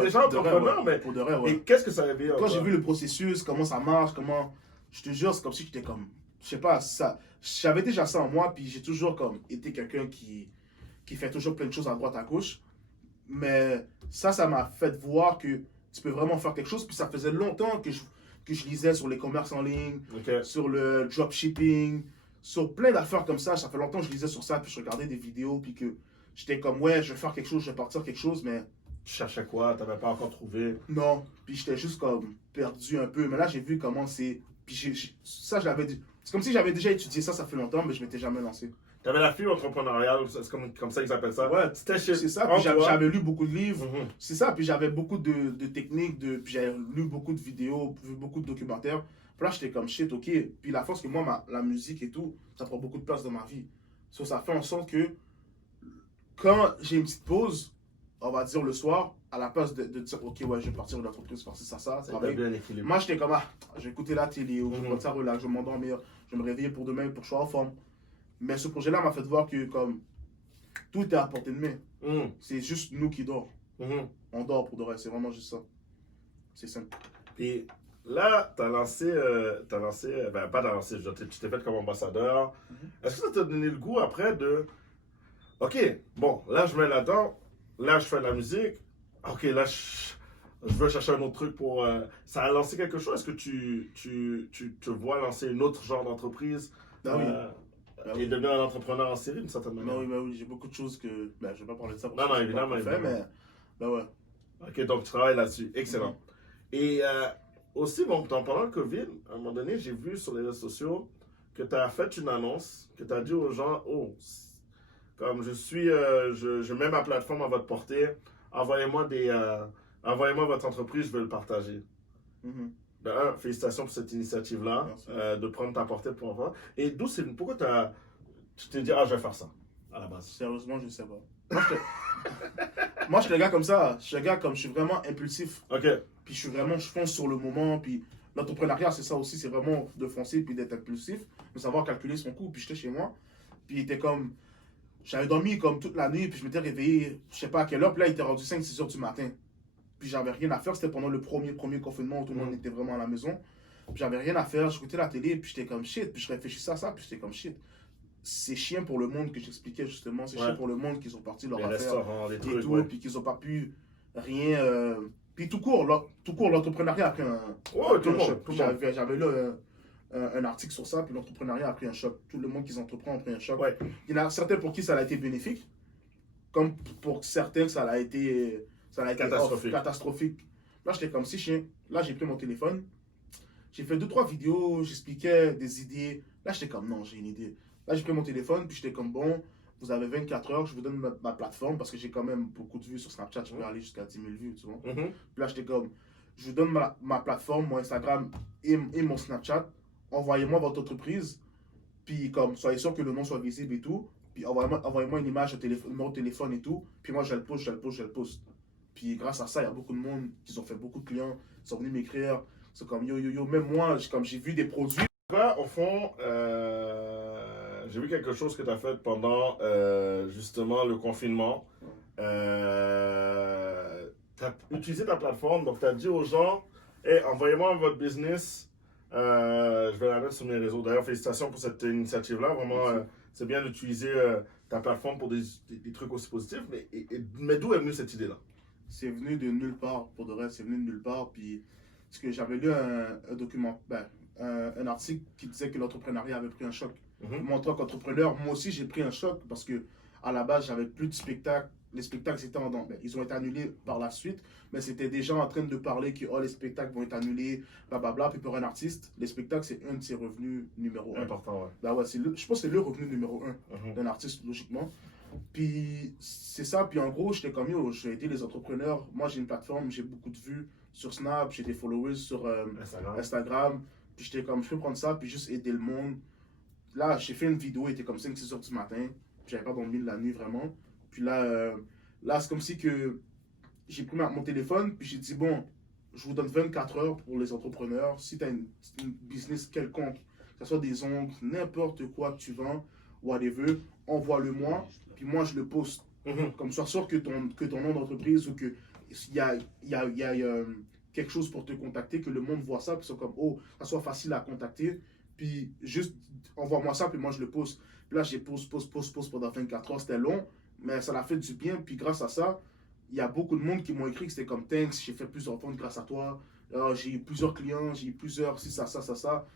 déjà entrepreneur, mais pour de vrai, et qu'est-ce que ça a éveillé en toi? Quand j'ai vu le processus, comment ça marche, je te jure, c'est comme si j'étais comme, je sais pas, ça, j'avais déjà ça en moi, puis j'ai toujours comme été quelqu'un qui fait toujours plein de choses à droite, à gauche. Mais ça m'a fait voir que tu peux vraiment faire quelque chose. Puis ça faisait longtemps que je lisais sur les commerces en ligne, sur le dropshipping, sur plein d'affaires comme ça. Ça fait longtemps que je lisais sur ça, puis je regardais des vidéos, puis que j'étais comme, ouais, je vais faire quelque chose, je vais partir quelque chose, mais... Tu cherchais quoi? Tu n'avais pas encore trouvé? Non, puis j'étais juste comme perdu un peu. Mais là, j'ai vu comment c'est... Puis ça, je l'avais dit. C'est comme si j'avais déjà étudié ça fait longtemps, mais je m'étais jamais lancé. Tu avais la fibre entrepreneuriale, c'est comme ça qu'ils appellent ça. Ouais, c'est ça. Puis j'avais lu beaucoup de livres. C'est ça. Puis j'avais beaucoup de techniques. Puis j'avais lu beaucoup de vidéos, vu beaucoup de documentaires. Puis là, j'étais comme shit, ok. Puis la force que moi, la musique et tout, ça prend beaucoup de place dans ma vie. So, ça fait en sorte que quand j'ai une petite pause, on va dire le soir, à la place de dire, ok, ouais, je vais partir de l'entreprise, faire ça. Moi, j'étais comme, je vais écouter la télé, ou je vais prendre ça relax, je vais m'endormir, je vais me réveiller pour demain, pour que je sois en forme. Mais ce projet-là m'a fait voir que, comme, tout est à portée de main. C'est juste nous qui dormons. On dort pour de vrai, c'est vraiment juste ça. C'est simple. Puis là, tu as lancé, pas lancé, tu t'es fait comme ambassadeur. Est-ce que ça t'a donné le goût après de, ok, bon, là, je mets là-dedans. Là, je fais de la musique. Ok, là, je veux chercher un autre truc pour... ça a lancé quelque chose? Est-ce que tu te vois lancer un autre genre d'entreprise? Et devenir un entrepreneur en série, d'une certaine manière? Oui, j'ai beaucoup de choses que... je ne vais pas parler de ça. Non, évidemment. Mais ouais. Ok, donc tu travailles là-dessus. Excellent. Et aussi, bon, pendant le COVID, à un moment donné, j'ai vu sur les réseaux sociaux que tu as fait une annonce, que tu as dit aux gens, comme je mets ma plateforme à votre portée, envoyez-moi votre entreprise, je veux le partager. Félicitations pour cette initiative-là, de prendre ta portée pour en voir. Et pourquoi tu t'es dit, je vais faire ça, à la base? Sérieusement, je ne sais pas. Moi, je suis un gars comme ça. Je suis vraiment impulsif. Puis je fonce sur le moment. Puis l'entrepreneuriat, c'est ça aussi, c'est vraiment de foncer puis d'être impulsif, de savoir calculer son coût. Puis j'étais chez moi. Puis il était comme... J'avais dormi comme toute la nuit, puis je m'étais réveillé, je sais pas à quelle heure, puis là, il était rendu 5-6 heures du matin. Puis j'avais rien à faire, c'était pendant le premier confinement où tout le monde était vraiment à la maison. Puis j'avais rien à faire, j'écoutais la télé, puis j'étais comme shit, puis je réfléchissais à ça, puis j'étais comme shit. C'est chiant pour le monde que j'expliquais justement, c'est chiant pour le monde qu'ils ont parti leur affaire les et trucs, tout, puis qu'ils ont pas pu rien... Puis tout court, l'entrepreneuriat a pris un choc. J'avais lu un article sur ça, puis l'entrepreneuriat a pris un choc. Tout le monde qui entreprend a pris un choc. Il y en a certains pour qui ça a été bénéfique, comme pour certains, ça a été catastrophique. Là, j'étais comme si chien. Là, j'ai pris mon téléphone. J'ai fait 2-3 vidéos, j'expliquais des idées. Là, j'étais comme, non, j'ai une idée. Là, j'ai pris mon téléphone, puis j'étais comme, bon, vous avez 24 heures, je vous donne ma plateforme, parce que j'ai quand même beaucoup de vues sur Snapchat, je peux aller jusqu'à 10 000 vues, tu vois. Puis là, j'étais comme, je vous donne ma plateforme, mon Instagram et mon Snapchat. Envoyez-moi votre entreprise, puis comme, soyez sûr que le nom soit visible et tout. Puis envoyez-moi une image, numéro de téléphone et tout. Puis moi, je le poste. Puis grâce à ça, il y a beaucoup de monde qui ont fait beaucoup de clients, qui sont venus m'écrire. C'est comme yo. Même moi, comme j'ai vu des produits. Là, au fond, j'ai vu quelque chose que tu as fait pendant justement le confinement. Tu as utilisé ta plateforme, donc tu as dit aux gens, hey, envoyez-moi votre business. Je vais la mettre sur mes réseaux. D'ailleurs, félicitations pour cette initiative-là. Vraiment, c'est bien d'utiliser ta plateforme pour des trucs aussi positifs. Mais d'où est venue cette idée-là? C'est venu de nulle part. Pour de vrai, c'est venu de nulle part. Puis, parce que j'avais lu un document, un article qui disait que l'entrepreneuriat avait pris un choc. Moi, en tant qu'entrepreneur, moi aussi, j'ai pris un choc parce que à la base, j'avais plus de spectacles. Les spectacles étaient ils ont été annulés par la suite, mais c'était des gens en train de parler que les spectacles vont être annulés, blablabla. Puis pour un artiste, les spectacles, c'est un de ses revenus numéro 1. Important, ouais. Ouais, je pense que c'est le revenu numéro 1 d'un artiste, logiquement. Puis c'est ça, puis en gros, j'étais comme yo, j'ai aidé les entrepreneurs. Moi, j'ai une plateforme, j'ai beaucoup de vues sur Snap, j'ai des followers sur Instagram. Puis j'étais comme, je peux prendre ça, puis juste aider le monde. Là, j'ai fait une vidéo, il était comme 5-6 heures du matin. Puis j'avais pas dormi de la nuit vraiment. Puis là, c'est comme si que j'ai pris mon téléphone, puis j'ai dit, bon, je vous donne 24 heures pour les entrepreneurs. Si tu as une business quelconque, que ce soit des ongles, n'importe quoi que tu vends, whatever, envoie-le-moi, puis moi je le poste. Comme sois sûr que ton nom d'entreprise ou que il y a quelque chose pour te contacter, que le monde voit ça, puis c'est comme, oh, ça soit facile à contacter, puis juste envoie-moi ça, puis moi je le poste. Puis là, j'ai poste pendant 24 heures, c'était long, mais ça l'a fait du bien, puis grâce à ça, il y a beaucoup de monde qui m'ont écrit que c'était comme thanks, j'ai fait plusieurs ventes grâce à toi. J'ai eu plusieurs clients, j'ai eu plusieurs, si ça.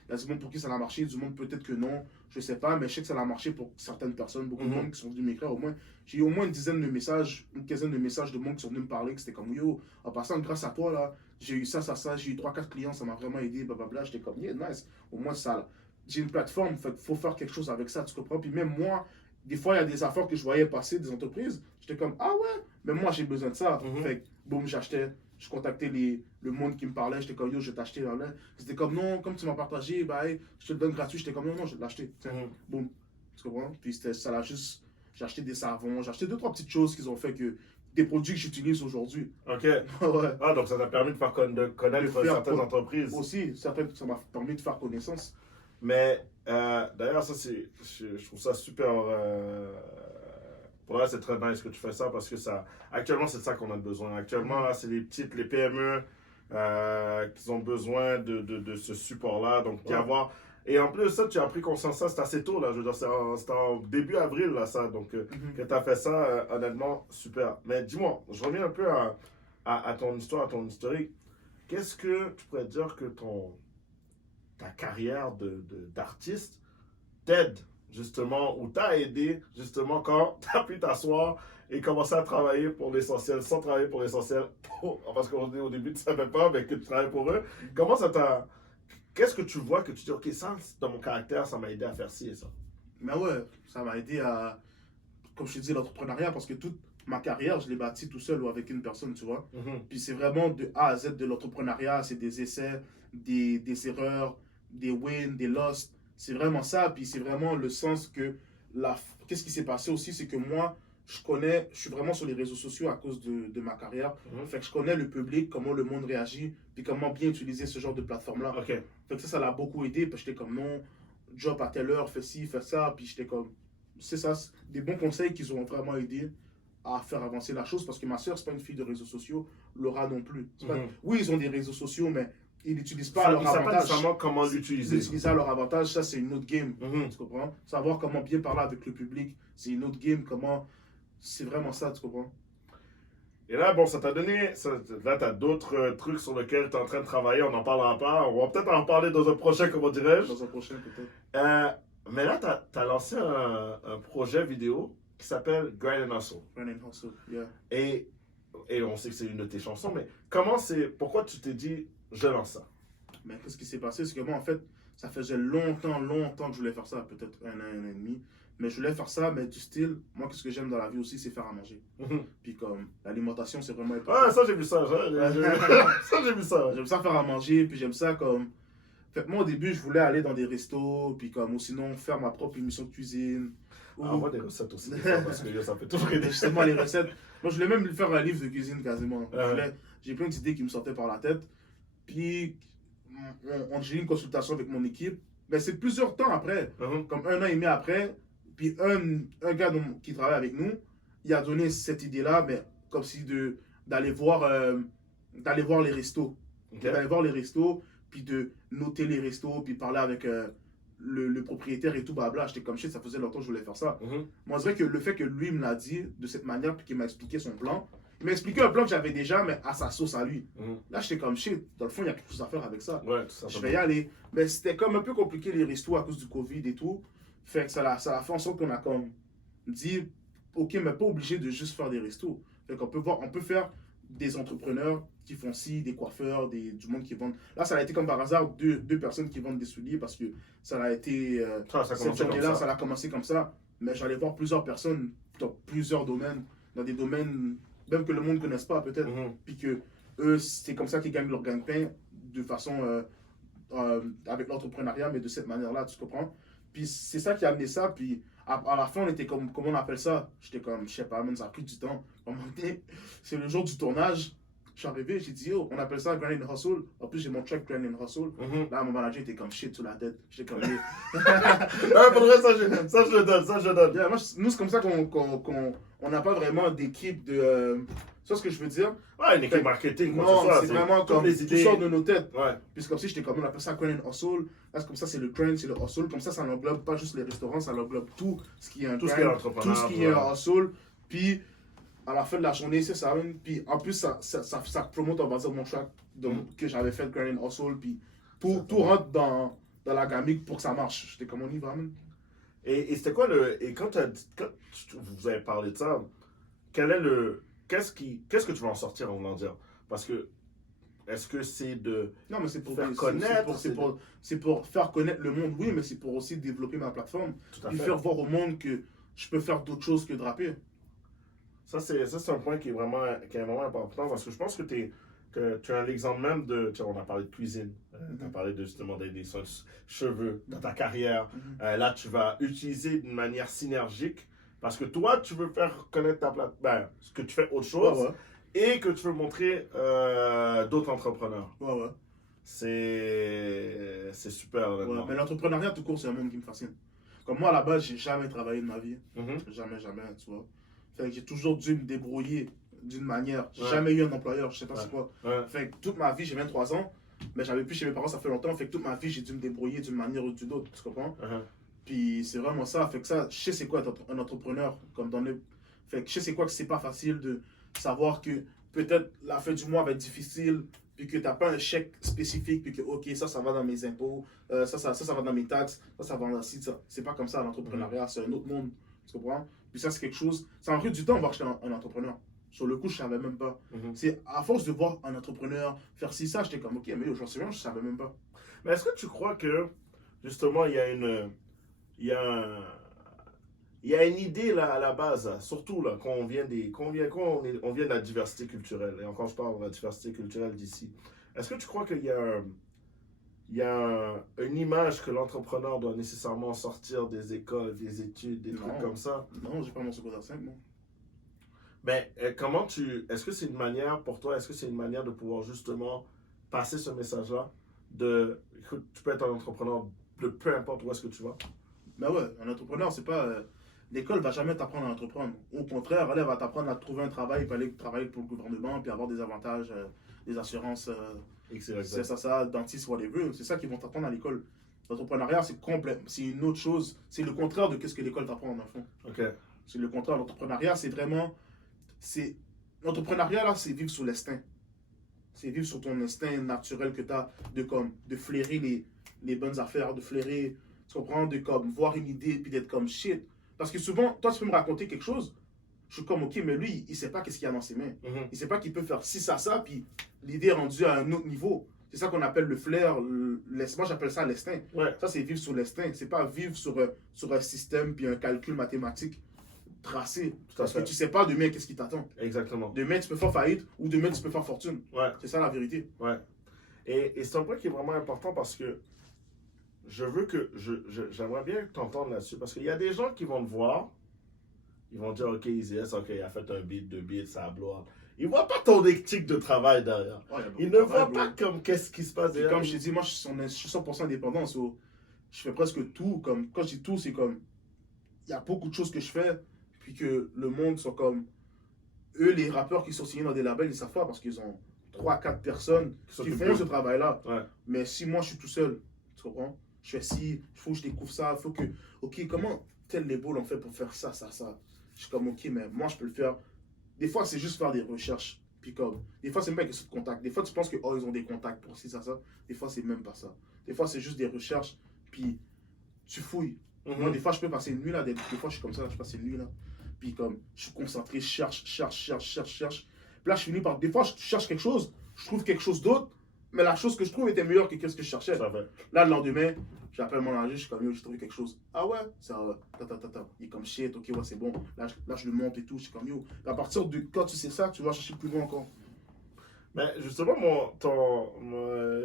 Il y a du monde pour qui ça a marché, du monde peut-être que non, je sais pas, mais je sais que ça a marché pour certaines personnes, beaucoup de monde qui sont venus m'écrire au moins. J'ai eu au moins une quinzaine de messages de monde qui sont venus me parler, que c'était comme yo, en passant grâce à toi là, j'ai eu ça, j'ai eu 3-4 clients, ça m'a vraiment aidé, blablabla. J'étais comme yeah, nice, au moins ça là. J'ai une plateforme, il faut faire quelque chose avec ça, tu comprends? Puis même moi, des fois, il y a des affaires que je voyais passer, des entreprises. J'étais comme, ah ouais, mais moi, j'ai besoin de ça. Fait que, boum, j'achetais. Je contactais le monde qui me parlait. J'étais comme, yo, je vais t'acheter. C'était comme, non, comme tu m'as partagé, bah, hey, je te le donne gratuit. J'étais comme, non, je vais l'acheter. Boum. Tu comprends? Puis ça l'a juste. J'ai acheté des savons. J'ai acheté 2-3 petites choses qu'ils ont fait que. Des produits que j'utilise aujourd'hui. Ok. Ouais. Ah, donc ça t'a permis de faire connaître certaines entreprises. Aussi, ça m'a permis de faire connaissance. Mais d'ailleurs, ça c'est, je trouve ça super. Pour là, c'est très nice que tu fais ça parce que ça, actuellement, c'est de ça qu'on a besoin. Actuellement, là, c'est les PME qui ont besoin de ce support-là. Donc, et en plus de ça, tu as pris conscience de ça, c'est assez tôt, là. Je veux dire, c'était en début avril, là, ça. Donc, que tu as fait ça, honnêtement, super. Mais dis-moi, je reviens un peu à ton histoire, à ton historique. Qu'est-ce que tu pourrais dire que ta carrière d'artiste t'aide, justement, ou t'a aidé, justement, quand tu as pu t'asseoir et commencer à travailler pour l'essentiel, sans travailler pour l'essentiel, parce qu'au début, tu ne savais pas, mais que tu travailles pour eux. Comment ça t'a... Qu'est-ce que tu vois que tu dis, ok, ça, dans mon caractère, ça m'a aidé à faire ci et ça? Mais ouais, ça m'a aidé à, comme je te dis, l'entrepreneuriat, parce que toute ma carrière, je l'ai bâtie tout seul ou avec une personne, tu vois. Puis c'est vraiment de A à Z de l'entrepreneuriat, c'est des essais, des erreurs, des wins, des loss. C'est vraiment ça, puis c'est vraiment le sens que qu'est-ce qui s'est passé aussi, c'est que moi, je suis vraiment sur les réseaux sociaux à cause de ma carrière. Fait que je connais le public, comment le monde réagit, puis comment bien utiliser ce genre de plateforme-là. Okay. Fait que ça l'a beaucoup aidé, parce que j'étais comme non, job à telle heure, fais ci, fais ça, puis j'étais comme, c'est ça, des bons conseils qui ont vraiment aidé à faire avancer la chose, parce que ma soeur, c'est pas une fille de réseaux sociaux, Laura non plus. Oui, ils ont des réseaux sociaux, mais ils n'utilisent pas leur avantage. Ils savent pas nécessairement comment l'utiliser. Ils utilisent leur avantage, ça c'est une autre game, tu comprends? Savoir comment bien parler avec le public, c'est une autre game, c'est vraiment ça, tu comprends? Et là, bon, ça t'a donné, là, tu as d'autres trucs sur lesquels tu es en train de travailler, on n'en parlera pas, on va peut-être en parler dans un prochain, comment dirais-je. Dans un prochain, peut-être. Mais là, tu as lancé un projet vidéo qui qui s'appelle Grind and Hustle. Grind and Hustle, yeah. Et on sait que c'est une de tes chansons, mais pourquoi tu t'es dit, je lance ça? Mais qu'est-ce qui s'est passé? C'est que moi, en fait, ça faisait longtemps que je voulais faire ça, peut-être un an et demi. Mais je voulais faire ça, mais du style, moi, qu'est-ce que j'aime dans la vie aussi, c'est faire à manger. Puis comme, l'alimentation, c'est vraiment important. Ouais, ça, j'ai vu ça. Ça, j'ai vu ça. J'aime ça faire à manger, puis j'aime ça comme... Fait que moi, au début, je voulais aller dans des restos, puis comme, ou sinon, faire ma propre émission de cuisine. Moi, des recettes aussi, parce que ça peut toujours aider. Justement, les recettes. Moi, je voulais même faire un livre de cuisine, quasiment. J'ai plein d'idées qui me sortaient par la tête. Puis, j'ai eu une consultation avec mon équipe. Mais c'est plusieurs temps après, comme un an et demi après. Puis un gars qui travaille avec nous, il a donné cette idée-là, mais comme si d'aller voir les restos. Okay. D'aller voir les restos, puis de noter les restos, puis parler avec le propriétaire et tout, blabla. J'étais comme shit, ça faisait longtemps que je voulais faire ça. Moi, c'est vrai que le fait que lui me l'a dit de cette manière, puis qu'il m'a expliqué son plan, il m'a expliqué un plan que j'avais déjà, mais à sa sauce à lui. Là, j'étais comme shit, dans le fond, il y a quelque chose à faire avec ça. Ouais, tout ça. Je vais y aller. Mais c'était comme un peu compliqué les restos à cause du Covid et tout. Fait que ça a fait en sorte qu'on a comme dit, ok, mais pas obligé de juste faire des restos. Fait qu'on on peut faire des entrepreneurs qui font ci, des coiffeurs, du monde qui vendent. Là, ça a été comme par hasard deux personnes qui vendent des souliers parce que ça a été. Cette journée-là, ça a commencé comme ça. Mais j'allais voir plusieurs personnes dans plusieurs domaines, dans des domaines même que le monde ne connaisse pas peut-être. Puis que eux, c'est comme ça qu'ils gagnent leur gagne-pain de façon avec l'entrepreneuriat, mais de cette manière-là, tu comprends? Puis c'est ça qui a amené ça. Puis à la fin, on était comme, comment on appelle ça? J'étais comme, je sais pas, même ça a pris du temps. C'est le jour du tournage. Je suis arrivé, j'ai dit, oh, on appelle ça Grind and Hustle. En plus, j'ai mon track Grind and Hustle. Là, mon manager était comme shit sur la tête. J'étais comme, pour vrai, ça, je le donne. Yeah, nous, c'est comme ça qu'on n'a pas vraiment d'équipe de. C'est ce que je veux dire? Ouais, une équipe marketing. Non, c'est vraiment comme les idées. Tout sort de nos têtes. Ouais. Puis comme si j'étais comme, on appelle ça Grind and Hustle. Là, c'est comme ça, c'est le grind, c'est le hustle. Comme ça englobe pas juste les restaurants, ça englobe tout ce qui est un tout grind, ce qui est entrepreneur. tout ce qui est un hustle. Puis à la fin de la journée, c'est ça. Puis en plus, ça promote, on va dire, mon track que j'avais fait Grind and Hustle. Puis tout rentre dans la gamique pour que ça marche. J'étais comme, on y va, man. Et c'était quoi et quand vous avez parlé de ça, qu'est-ce que tu vas en sortir en voulant dire? Parce que est-ce que c'est de non, mais c'est pour faire connaître, c'est pour faire connaître le monde, oui, mais c'est pour aussi développer ma plateforme et faire voir au monde que je peux faire d'autres choses que de rapper. Ça c'est un point qui est vraiment important parce que je pense que tu as l'exemple même de, on a parlé de cuisine, tu as parlé justement des soins de cheveux dans ta carrière. Là, tu vas utiliser d'une manière synergique parce que toi, tu veux faire connaître ta plateforme, ce que tu fais autre chose et que tu veux montrer d'autres entrepreneurs. Ouais. C'est super, honnêtement. Ouais, mais l'entrepreneuriat, tout court, c'est un monde qui me fascine. Comme moi, à la base, j'ai jamais travaillé de ma vie. Jamais, tu vois. Fait que j'ai toujours dû me débrouiller d'une manière. J'ai jamais eu un employeur, je sais pas c'est quoi. Fait que toute ma vie, j'ai 23 ans, mais j'avais plus chez mes parents, ça fait longtemps. Fait que toute ma vie, j'ai dû me débrouiller d'une manière ou d'une autre, tu comprends? Puis c'est vraiment ça. Fait que ça, je sais c'est quoi être un entrepreneur. Fait que je sais c'est quoi que c'est pas facile de savoir que peut-être la fin du mois va être difficile, puis que tu n'as pas un chèque spécifique, puis que ok, ça va dans mes impôts, ça va dans mes taxes, ça va dans ci, ça. C'est pas comme ça l'entrepreneuriat, c'est un autre monde, tu comprends? Puis ça, c'est quelque chose, ça a pris du temps voir que j'étais un entrepreneur. Sur le coup, je savais même pas. C'est à force de voir un entrepreneur faire ci, ça, j'étais comme ok, mais j'en sais rien, je savais même pas. Mais est-ce que tu crois que, justement, il y a une idée là à la base, surtout là, quand on vient de la diversité culturelle, et quand je parle de la diversité culturelle d'ici, est-ce que tu crois qu'il y a une image que l'entrepreneur doit nécessairement sortir des écoles, des études, des trucs comme ça? Non, j'ai pas mon secondaire 5, non. Ben, est-ce que c'est une manière pour toi, est-ce que c'est une manière de pouvoir justement passer ce message-là écoute, tu peux être un entrepreneur de peu importe où est-ce que tu vas? Ben ouais, un entrepreneur, c'est pas... L'école va jamais t'apprendre à entreprendre. Au contraire, elle va t'apprendre à trouver un travail, puis aller travailler pour le gouvernement, puis avoir des avantages, des assurances, ça, dentiste, whatever. C'est ça qu'ils vont t'apprendre à l'école. L'entrepreneuriat, c'est une autre chose. C'est le contraire de ce que l'école t'apprend, dans le fond. C'est le contraire. L'entrepreneuriat, c'est vraiment... L'entrepreneuriat, là, c'est vivre sur l'instinct. C'est vivre sur ton instinct naturel que tu as de flairer les bonnes affaires, de flairer, tu comprends, de voir une idée, puis d'être comme shit. Parce que souvent, toi, tu peux me raconter quelque chose. Je suis comme, ok, mais lui, il sait pas qu'est-ce qu'il y a dans ses mains. Il sait pas qu'il peut faire ci, ça, puis l'idée est rendue à un autre niveau. C'est ça qu'on appelle le flair. Moi, j'appelle ça l'instinct. Ouais. Ça, c'est vivre sur l'instinct. C'est pas vivre sur un système puis un calcul mathématique tracé. Parce que tu sais pas demain qu'est-ce qui t'attend. Exactement. Demain, tu peux faire faillite ou demain, tu peux faire fortune. Ouais. C'est ça la vérité. Ouais. Et c'est un point qui est vraiment important parce que j'aimerais bien t'entendre là-dessus parce qu'il y a des gens qui vont te voir, ils vont dire, ok, Easy S, ok, il a fait un beat, 2 beats, ça a blow. Ils voient pas ton éthique de travail derrière. Ils ne voient pas comme qu'est-ce qui se passe derrière. Comme je t'ai dit, moi, je suis 100% indépendant. So, je fais presque tout. Comme, quand je dis tout, c'est comme, il y a beaucoup de choses que je fais, puis que le monde sont comme, eux, les rappeurs qui sont signés dans des labels, ils savent pas parce qu'ils ont 3-4 personnes qui font ce travail-là. Ouais. Mais si moi, je suis tout seul, tu comprends? Je fais ci, il faut que je découvre ça, il faut que, ok, comment tel label on fait pour faire ça, ça, ça? Je suis comme, ok, mais moi, je peux le faire. Des fois, c'est juste faire des recherches. Puis comme, des fois, c'est même pas une question de contact. Des fois, tu penses que, oh, ils ont des contacts pour ci, ça, ça. Des fois, c'est même pas ça. Des fois, c'est juste des recherches, puis tu fouilles. Moi, des fois, je peux passer une nuit là. Des fois, je suis comme ça, je passe une nuit là. Puis comme, je suis concentré, je cherche. Puis là, je finis par, des fois, je cherche quelque chose, je trouve quelque chose d'autre, mais la chose que je trouve était meilleure que ce que je cherchais. Là, le lendemain, j'appelle mon manager, je suis comme, yo, j'ai trouvé quelque chose. Ah ouais? Ça, il est comme shit, ok, ouais, c'est bon. Là, je le monte et tout, je suis comme, yo. À partir de quand tu sais ça, tu vas chercher plus loin encore. Mais justement,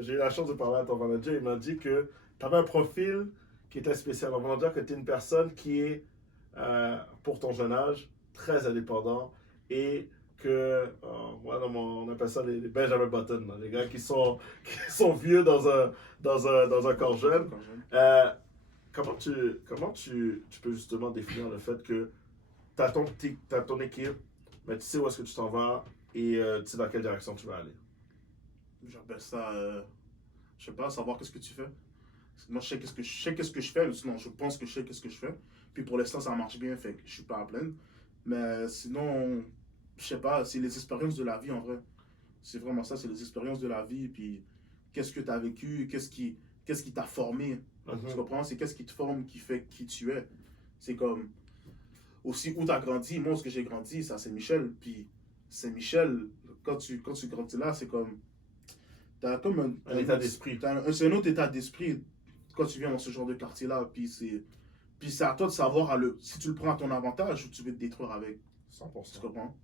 j'ai eu la chance de parler à ton manager, il m'a dit que tu avais un profil qui était spécial. On va dire que tu es une personne qui est, pour ton jeune âge, très indépendant et que, on appelle ça les Benjamin Button, là, les gars qui sont vieux dans un corps jeune. Comment tu peux justement définir le fait que tu as ton équipe, mais tu sais où est-ce que tu t'en vas et tu sais dans quelle direction tu vas aller? J'appelle ça, je sais pas, savoir qu'est-ce que tu fais. Moi, je sais qu'est-ce que je fais, sinon je pense que je sais qu'est-ce que je fais. Puis pour l'instant, ça marche bien, fait que je suis pas à plaindre. Mais sinon, je sais pas, c'est les expériences de la vie en vrai. C'est vraiment ça, c'est les expériences de la vie. Puis qu'est-ce que tu as vécu, qu'est-ce qui t'a formé. Tu comprends? C'est qu'est-ce qui te forme, qui fait qui tu es. C'est comme, aussi où tu as grandi. Moi, où j'ai grandi, c'est à Saint-Michel. Puis Saint-Michel, quand tu grandis là, c'est comme, t'as comme un état d'esprit. C'est un autre état d'esprit quand tu viens dans ce genre de quartier-là. Puis c'est à toi de savoir si tu le prends à ton avantage ou tu veux te détruire avec. 100%. Tu comprends?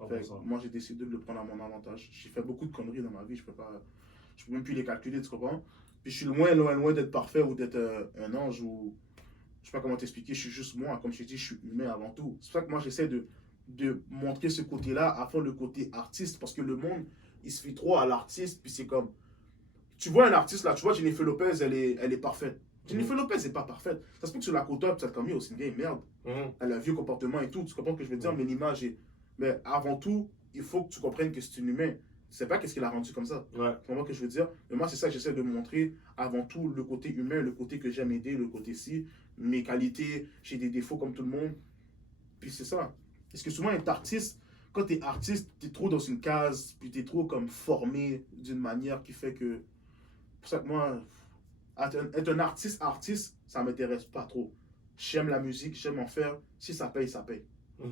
100%. Fait, moi, j'ai décidé de le prendre à mon avantage. J'ai fait beaucoup de conneries dans ma vie. Je peux même plus les calculer, tu comprends? Puis je suis loin d'être parfait ou d'être un ange ou je sais pas comment t'expliquer. Je suis juste moi. Comme je t'ai dit, je suis humain avant tout. C'est pour ça que moi, j'essaie de montrer ce côté-là avant le côté artiste parce que le monde, il se fie trop à l'artiste. Puis c'est comme, tu vois un artiste là, tu vois Jennifer Lopez, elle est parfaite. Jennifer Lopez n'est pas parfaite. Ça se peut que tu la côtoies, peut-être comme, c'est une vieille merde. Elle a un vieux comportement et tout. Tu comprends ce que je veux dire? Mais l'image est. Mais avant tout, il faut que tu comprennes que c'est une humain. Tu sais pas qu'est-ce qu'il a rendu comme ça. Ouais. Tu comprends ce que je veux dire? Mais moi, c'est ça que j'essaie de montrer. Avant tout, le côté humain, le côté que j'aime aider, le côté ci. Mes qualités, j'ai des défauts comme tout le monde. Puis c'est ça. Parce que souvent, être artiste, quand tu es artiste, tu es trop dans une case, puis tu es trop comme formé d'une manière qui fait que. C'est pour ça que moi, être un artiste, ça m'intéresse pas trop. J'aime la musique, j'aime en faire. Si ça paye, ça paye.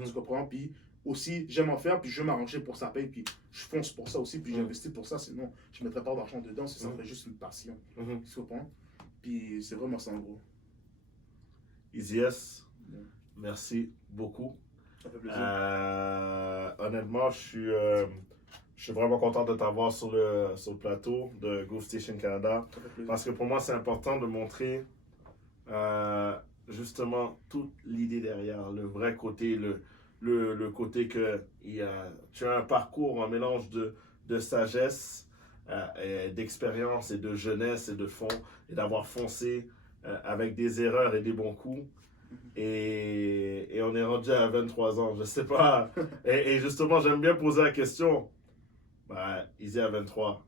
Tu comprends? Puis aussi, j'aime en faire, puis je vais m'arranger pour ça paye, puis je fonce pour ça aussi, puis j'investis pour ça. Sinon, je ne mettrais pas d'argent dedans si ça serait juste une passion. Tu comprends? Puis c'est vraiment ça en gros. Easy S, merci beaucoup. Ça fait plaisir. Honnêtement, je suis vraiment content de t'avoir sur le plateau de Groove Station Canada. Parce que pour moi, c'est important de montrer justement toute l'idée derrière, le vrai côté, le côté que tu as un parcours, un mélange de sagesse, d'expérience et de jeunesse et de fond, et d'avoir foncé avec des erreurs et des bons coups. Et on est rendu à 23 ans, je sais pas. Et justement, j'aime bien poser la question. Easy à 23,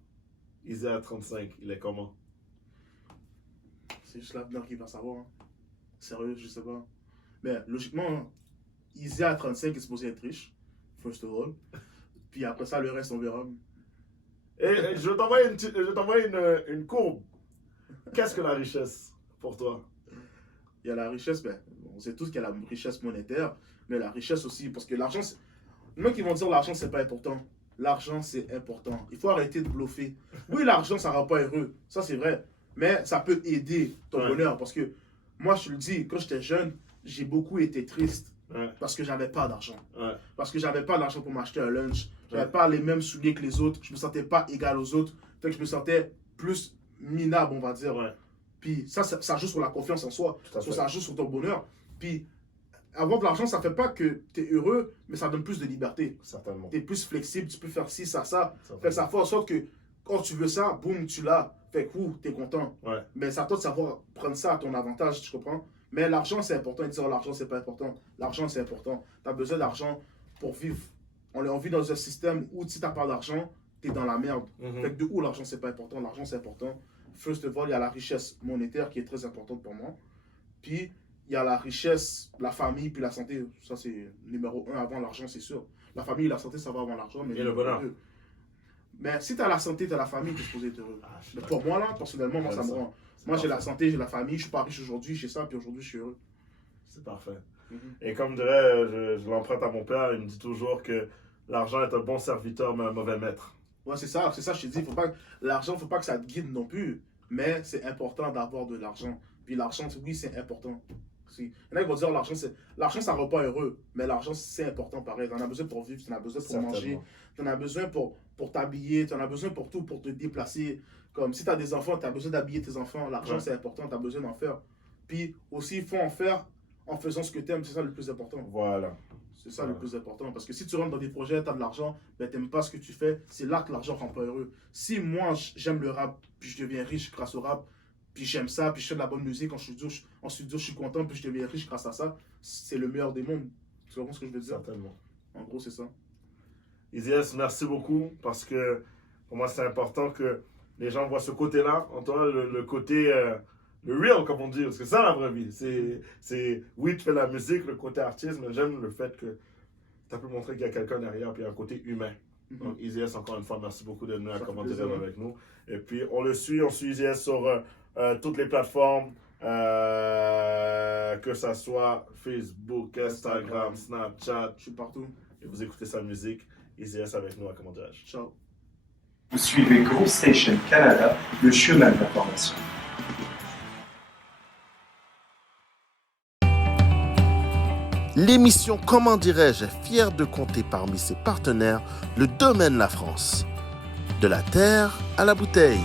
Easy à 35, il est comment? C'est juste l'avenir qui va savoir. Hein. Sérieux, je sais pas. Mais logiquement, Easy à 35 est supposé être riche, first of all. Puis après ça, le reste, on verra. Et je vais t'envoyer une courbe. Qu'est-ce que la richesse pour toi? Il y a la richesse, sait tous qu'il y a la richesse monétaire, mais la richesse aussi, parce que l'argent, il y en a qui vont dire l'argent, c'est pas important. L'argent, c'est important. Il faut arrêter de bluffer. Oui, l'argent, ça rend pas heureux. Ça, c'est vrai. Mais ça peut aider ton bonheur. Parce que moi, je te le dis, quand j'étais jeune, j'ai beaucoup été triste. Parce que j'avais pas d'argent. Parce que j'avais pas d'argent pour m'acheter un lunch. J'avais pas les mêmes souliers que les autres. Je me sentais pas égal aux autres. Fait que je me sentais plus minable, on va dire. Puis ça joue sur la confiance en soi. Ça joue sur ton bonheur. Puis avoir de l'argent, ça fait pas que tu es heureux, mais ça donne plus de liberté. Certainement. Tu es plus flexible, tu peux faire ci, ça. Fait que ça fait en sorte que quand tu veux ça, boum, tu l'as. Fait que tu es content. Mais c'est à toi de savoir prendre ça à ton avantage, tu comprends? Mais l'argent, c'est important. Ils disent, oh, l'argent, c'est pas important. L'argent, c'est important. Tu as besoin d'argent pour vivre. On vit dans un système où si tu n'as pas d'argent, tu es dans la merde. Fait que de où l'argent, c'est pas important? L'argent, c'est important. First of all, il y a la richesse monétaire qui est très importante pour moi. Puis, il y a la richesse, la famille, puis la santé. Ça, c'est numéro 1 avant l'argent, c'est sûr. La famille et la santé, ça va avant l'argent. Mais et le bonheur. Mais si tu as la santé, tu as la famille, tu es supposé être heureux. Mais pour moi, là, personnellement, moi, ça me rend. Moi, j'ai la santé, j'ai la famille, je suis pas riche aujourd'hui, j'ai ça, puis aujourd'hui, je suis heureux. C'est parfait. Et comme dirait, je l'emprunte à mon père, il me dit toujours que l'argent est un bon serviteur, mais un mauvais maître. Ouais, c'est ça, je te dis, l'argent, il ne faut pas que ça te guide non plus, mais c'est important d'avoir de l'argent. Puis l'argent, oui, c'est important. Il y en a qui vont dire l'argent, ça ne rend pas heureux, mais l'argent, c'est important pareil. Tu en as besoin pour vivre, tu en as besoin pour manger, tu en as besoin pour t'habiller, tu en as besoin pour tout, pour te déplacer. Comme si tu as des enfants, tu as besoin d'habiller tes enfants. L'argent, c'est important, tu as besoin d'en faire. Puis aussi, il faut en faire en faisant ce que tu aimes, c'est ça le plus important. Voilà. C'est ça le plus important. Parce que si tu rentres dans des projets, tu as de l'argent, ben, tu n'aimes pas ce que tu fais, c'est là que l'argent ne rend pas heureux. Si moi, j'aime le rap, puis je deviens riche grâce au rap, puis j'aime ça, puis je fais de la bonne musique en studio, je suis content, puis je deviens riche grâce à ça, c'est le meilleur des mondes. Tu comprends ce que je veux dire? Certainement. En gros, c'est ça. Izias, merci beaucoup, parce que pour moi, c'est important que les gens voient ce côté-là, en toi, le côté, le real, comme on dit, parce que c'est ça la vraie vie. Oui, tu fais la musique, le côté artiste, mais j'aime le fait que tu as pu montrer qu'il y a quelqu'un derrière, puis il y a un côté humain. Donc, Izias, encore une fois, merci beaucoup d'être venu à commenter avec nous. Et puis, on suit Izias sur toutes les plateformes, que ça soit Facebook, Instagram, Snapchat. Je suis partout. Et vous écoutez sa musique. Izias avec nous à Comment dirais-je. Ciao. Vous suivez Group Station Canada, le chemin de l'information. L'émission Comment dirais-je est fière de compter parmi ses partenaires le Domaine La France. De la terre à la bouteille.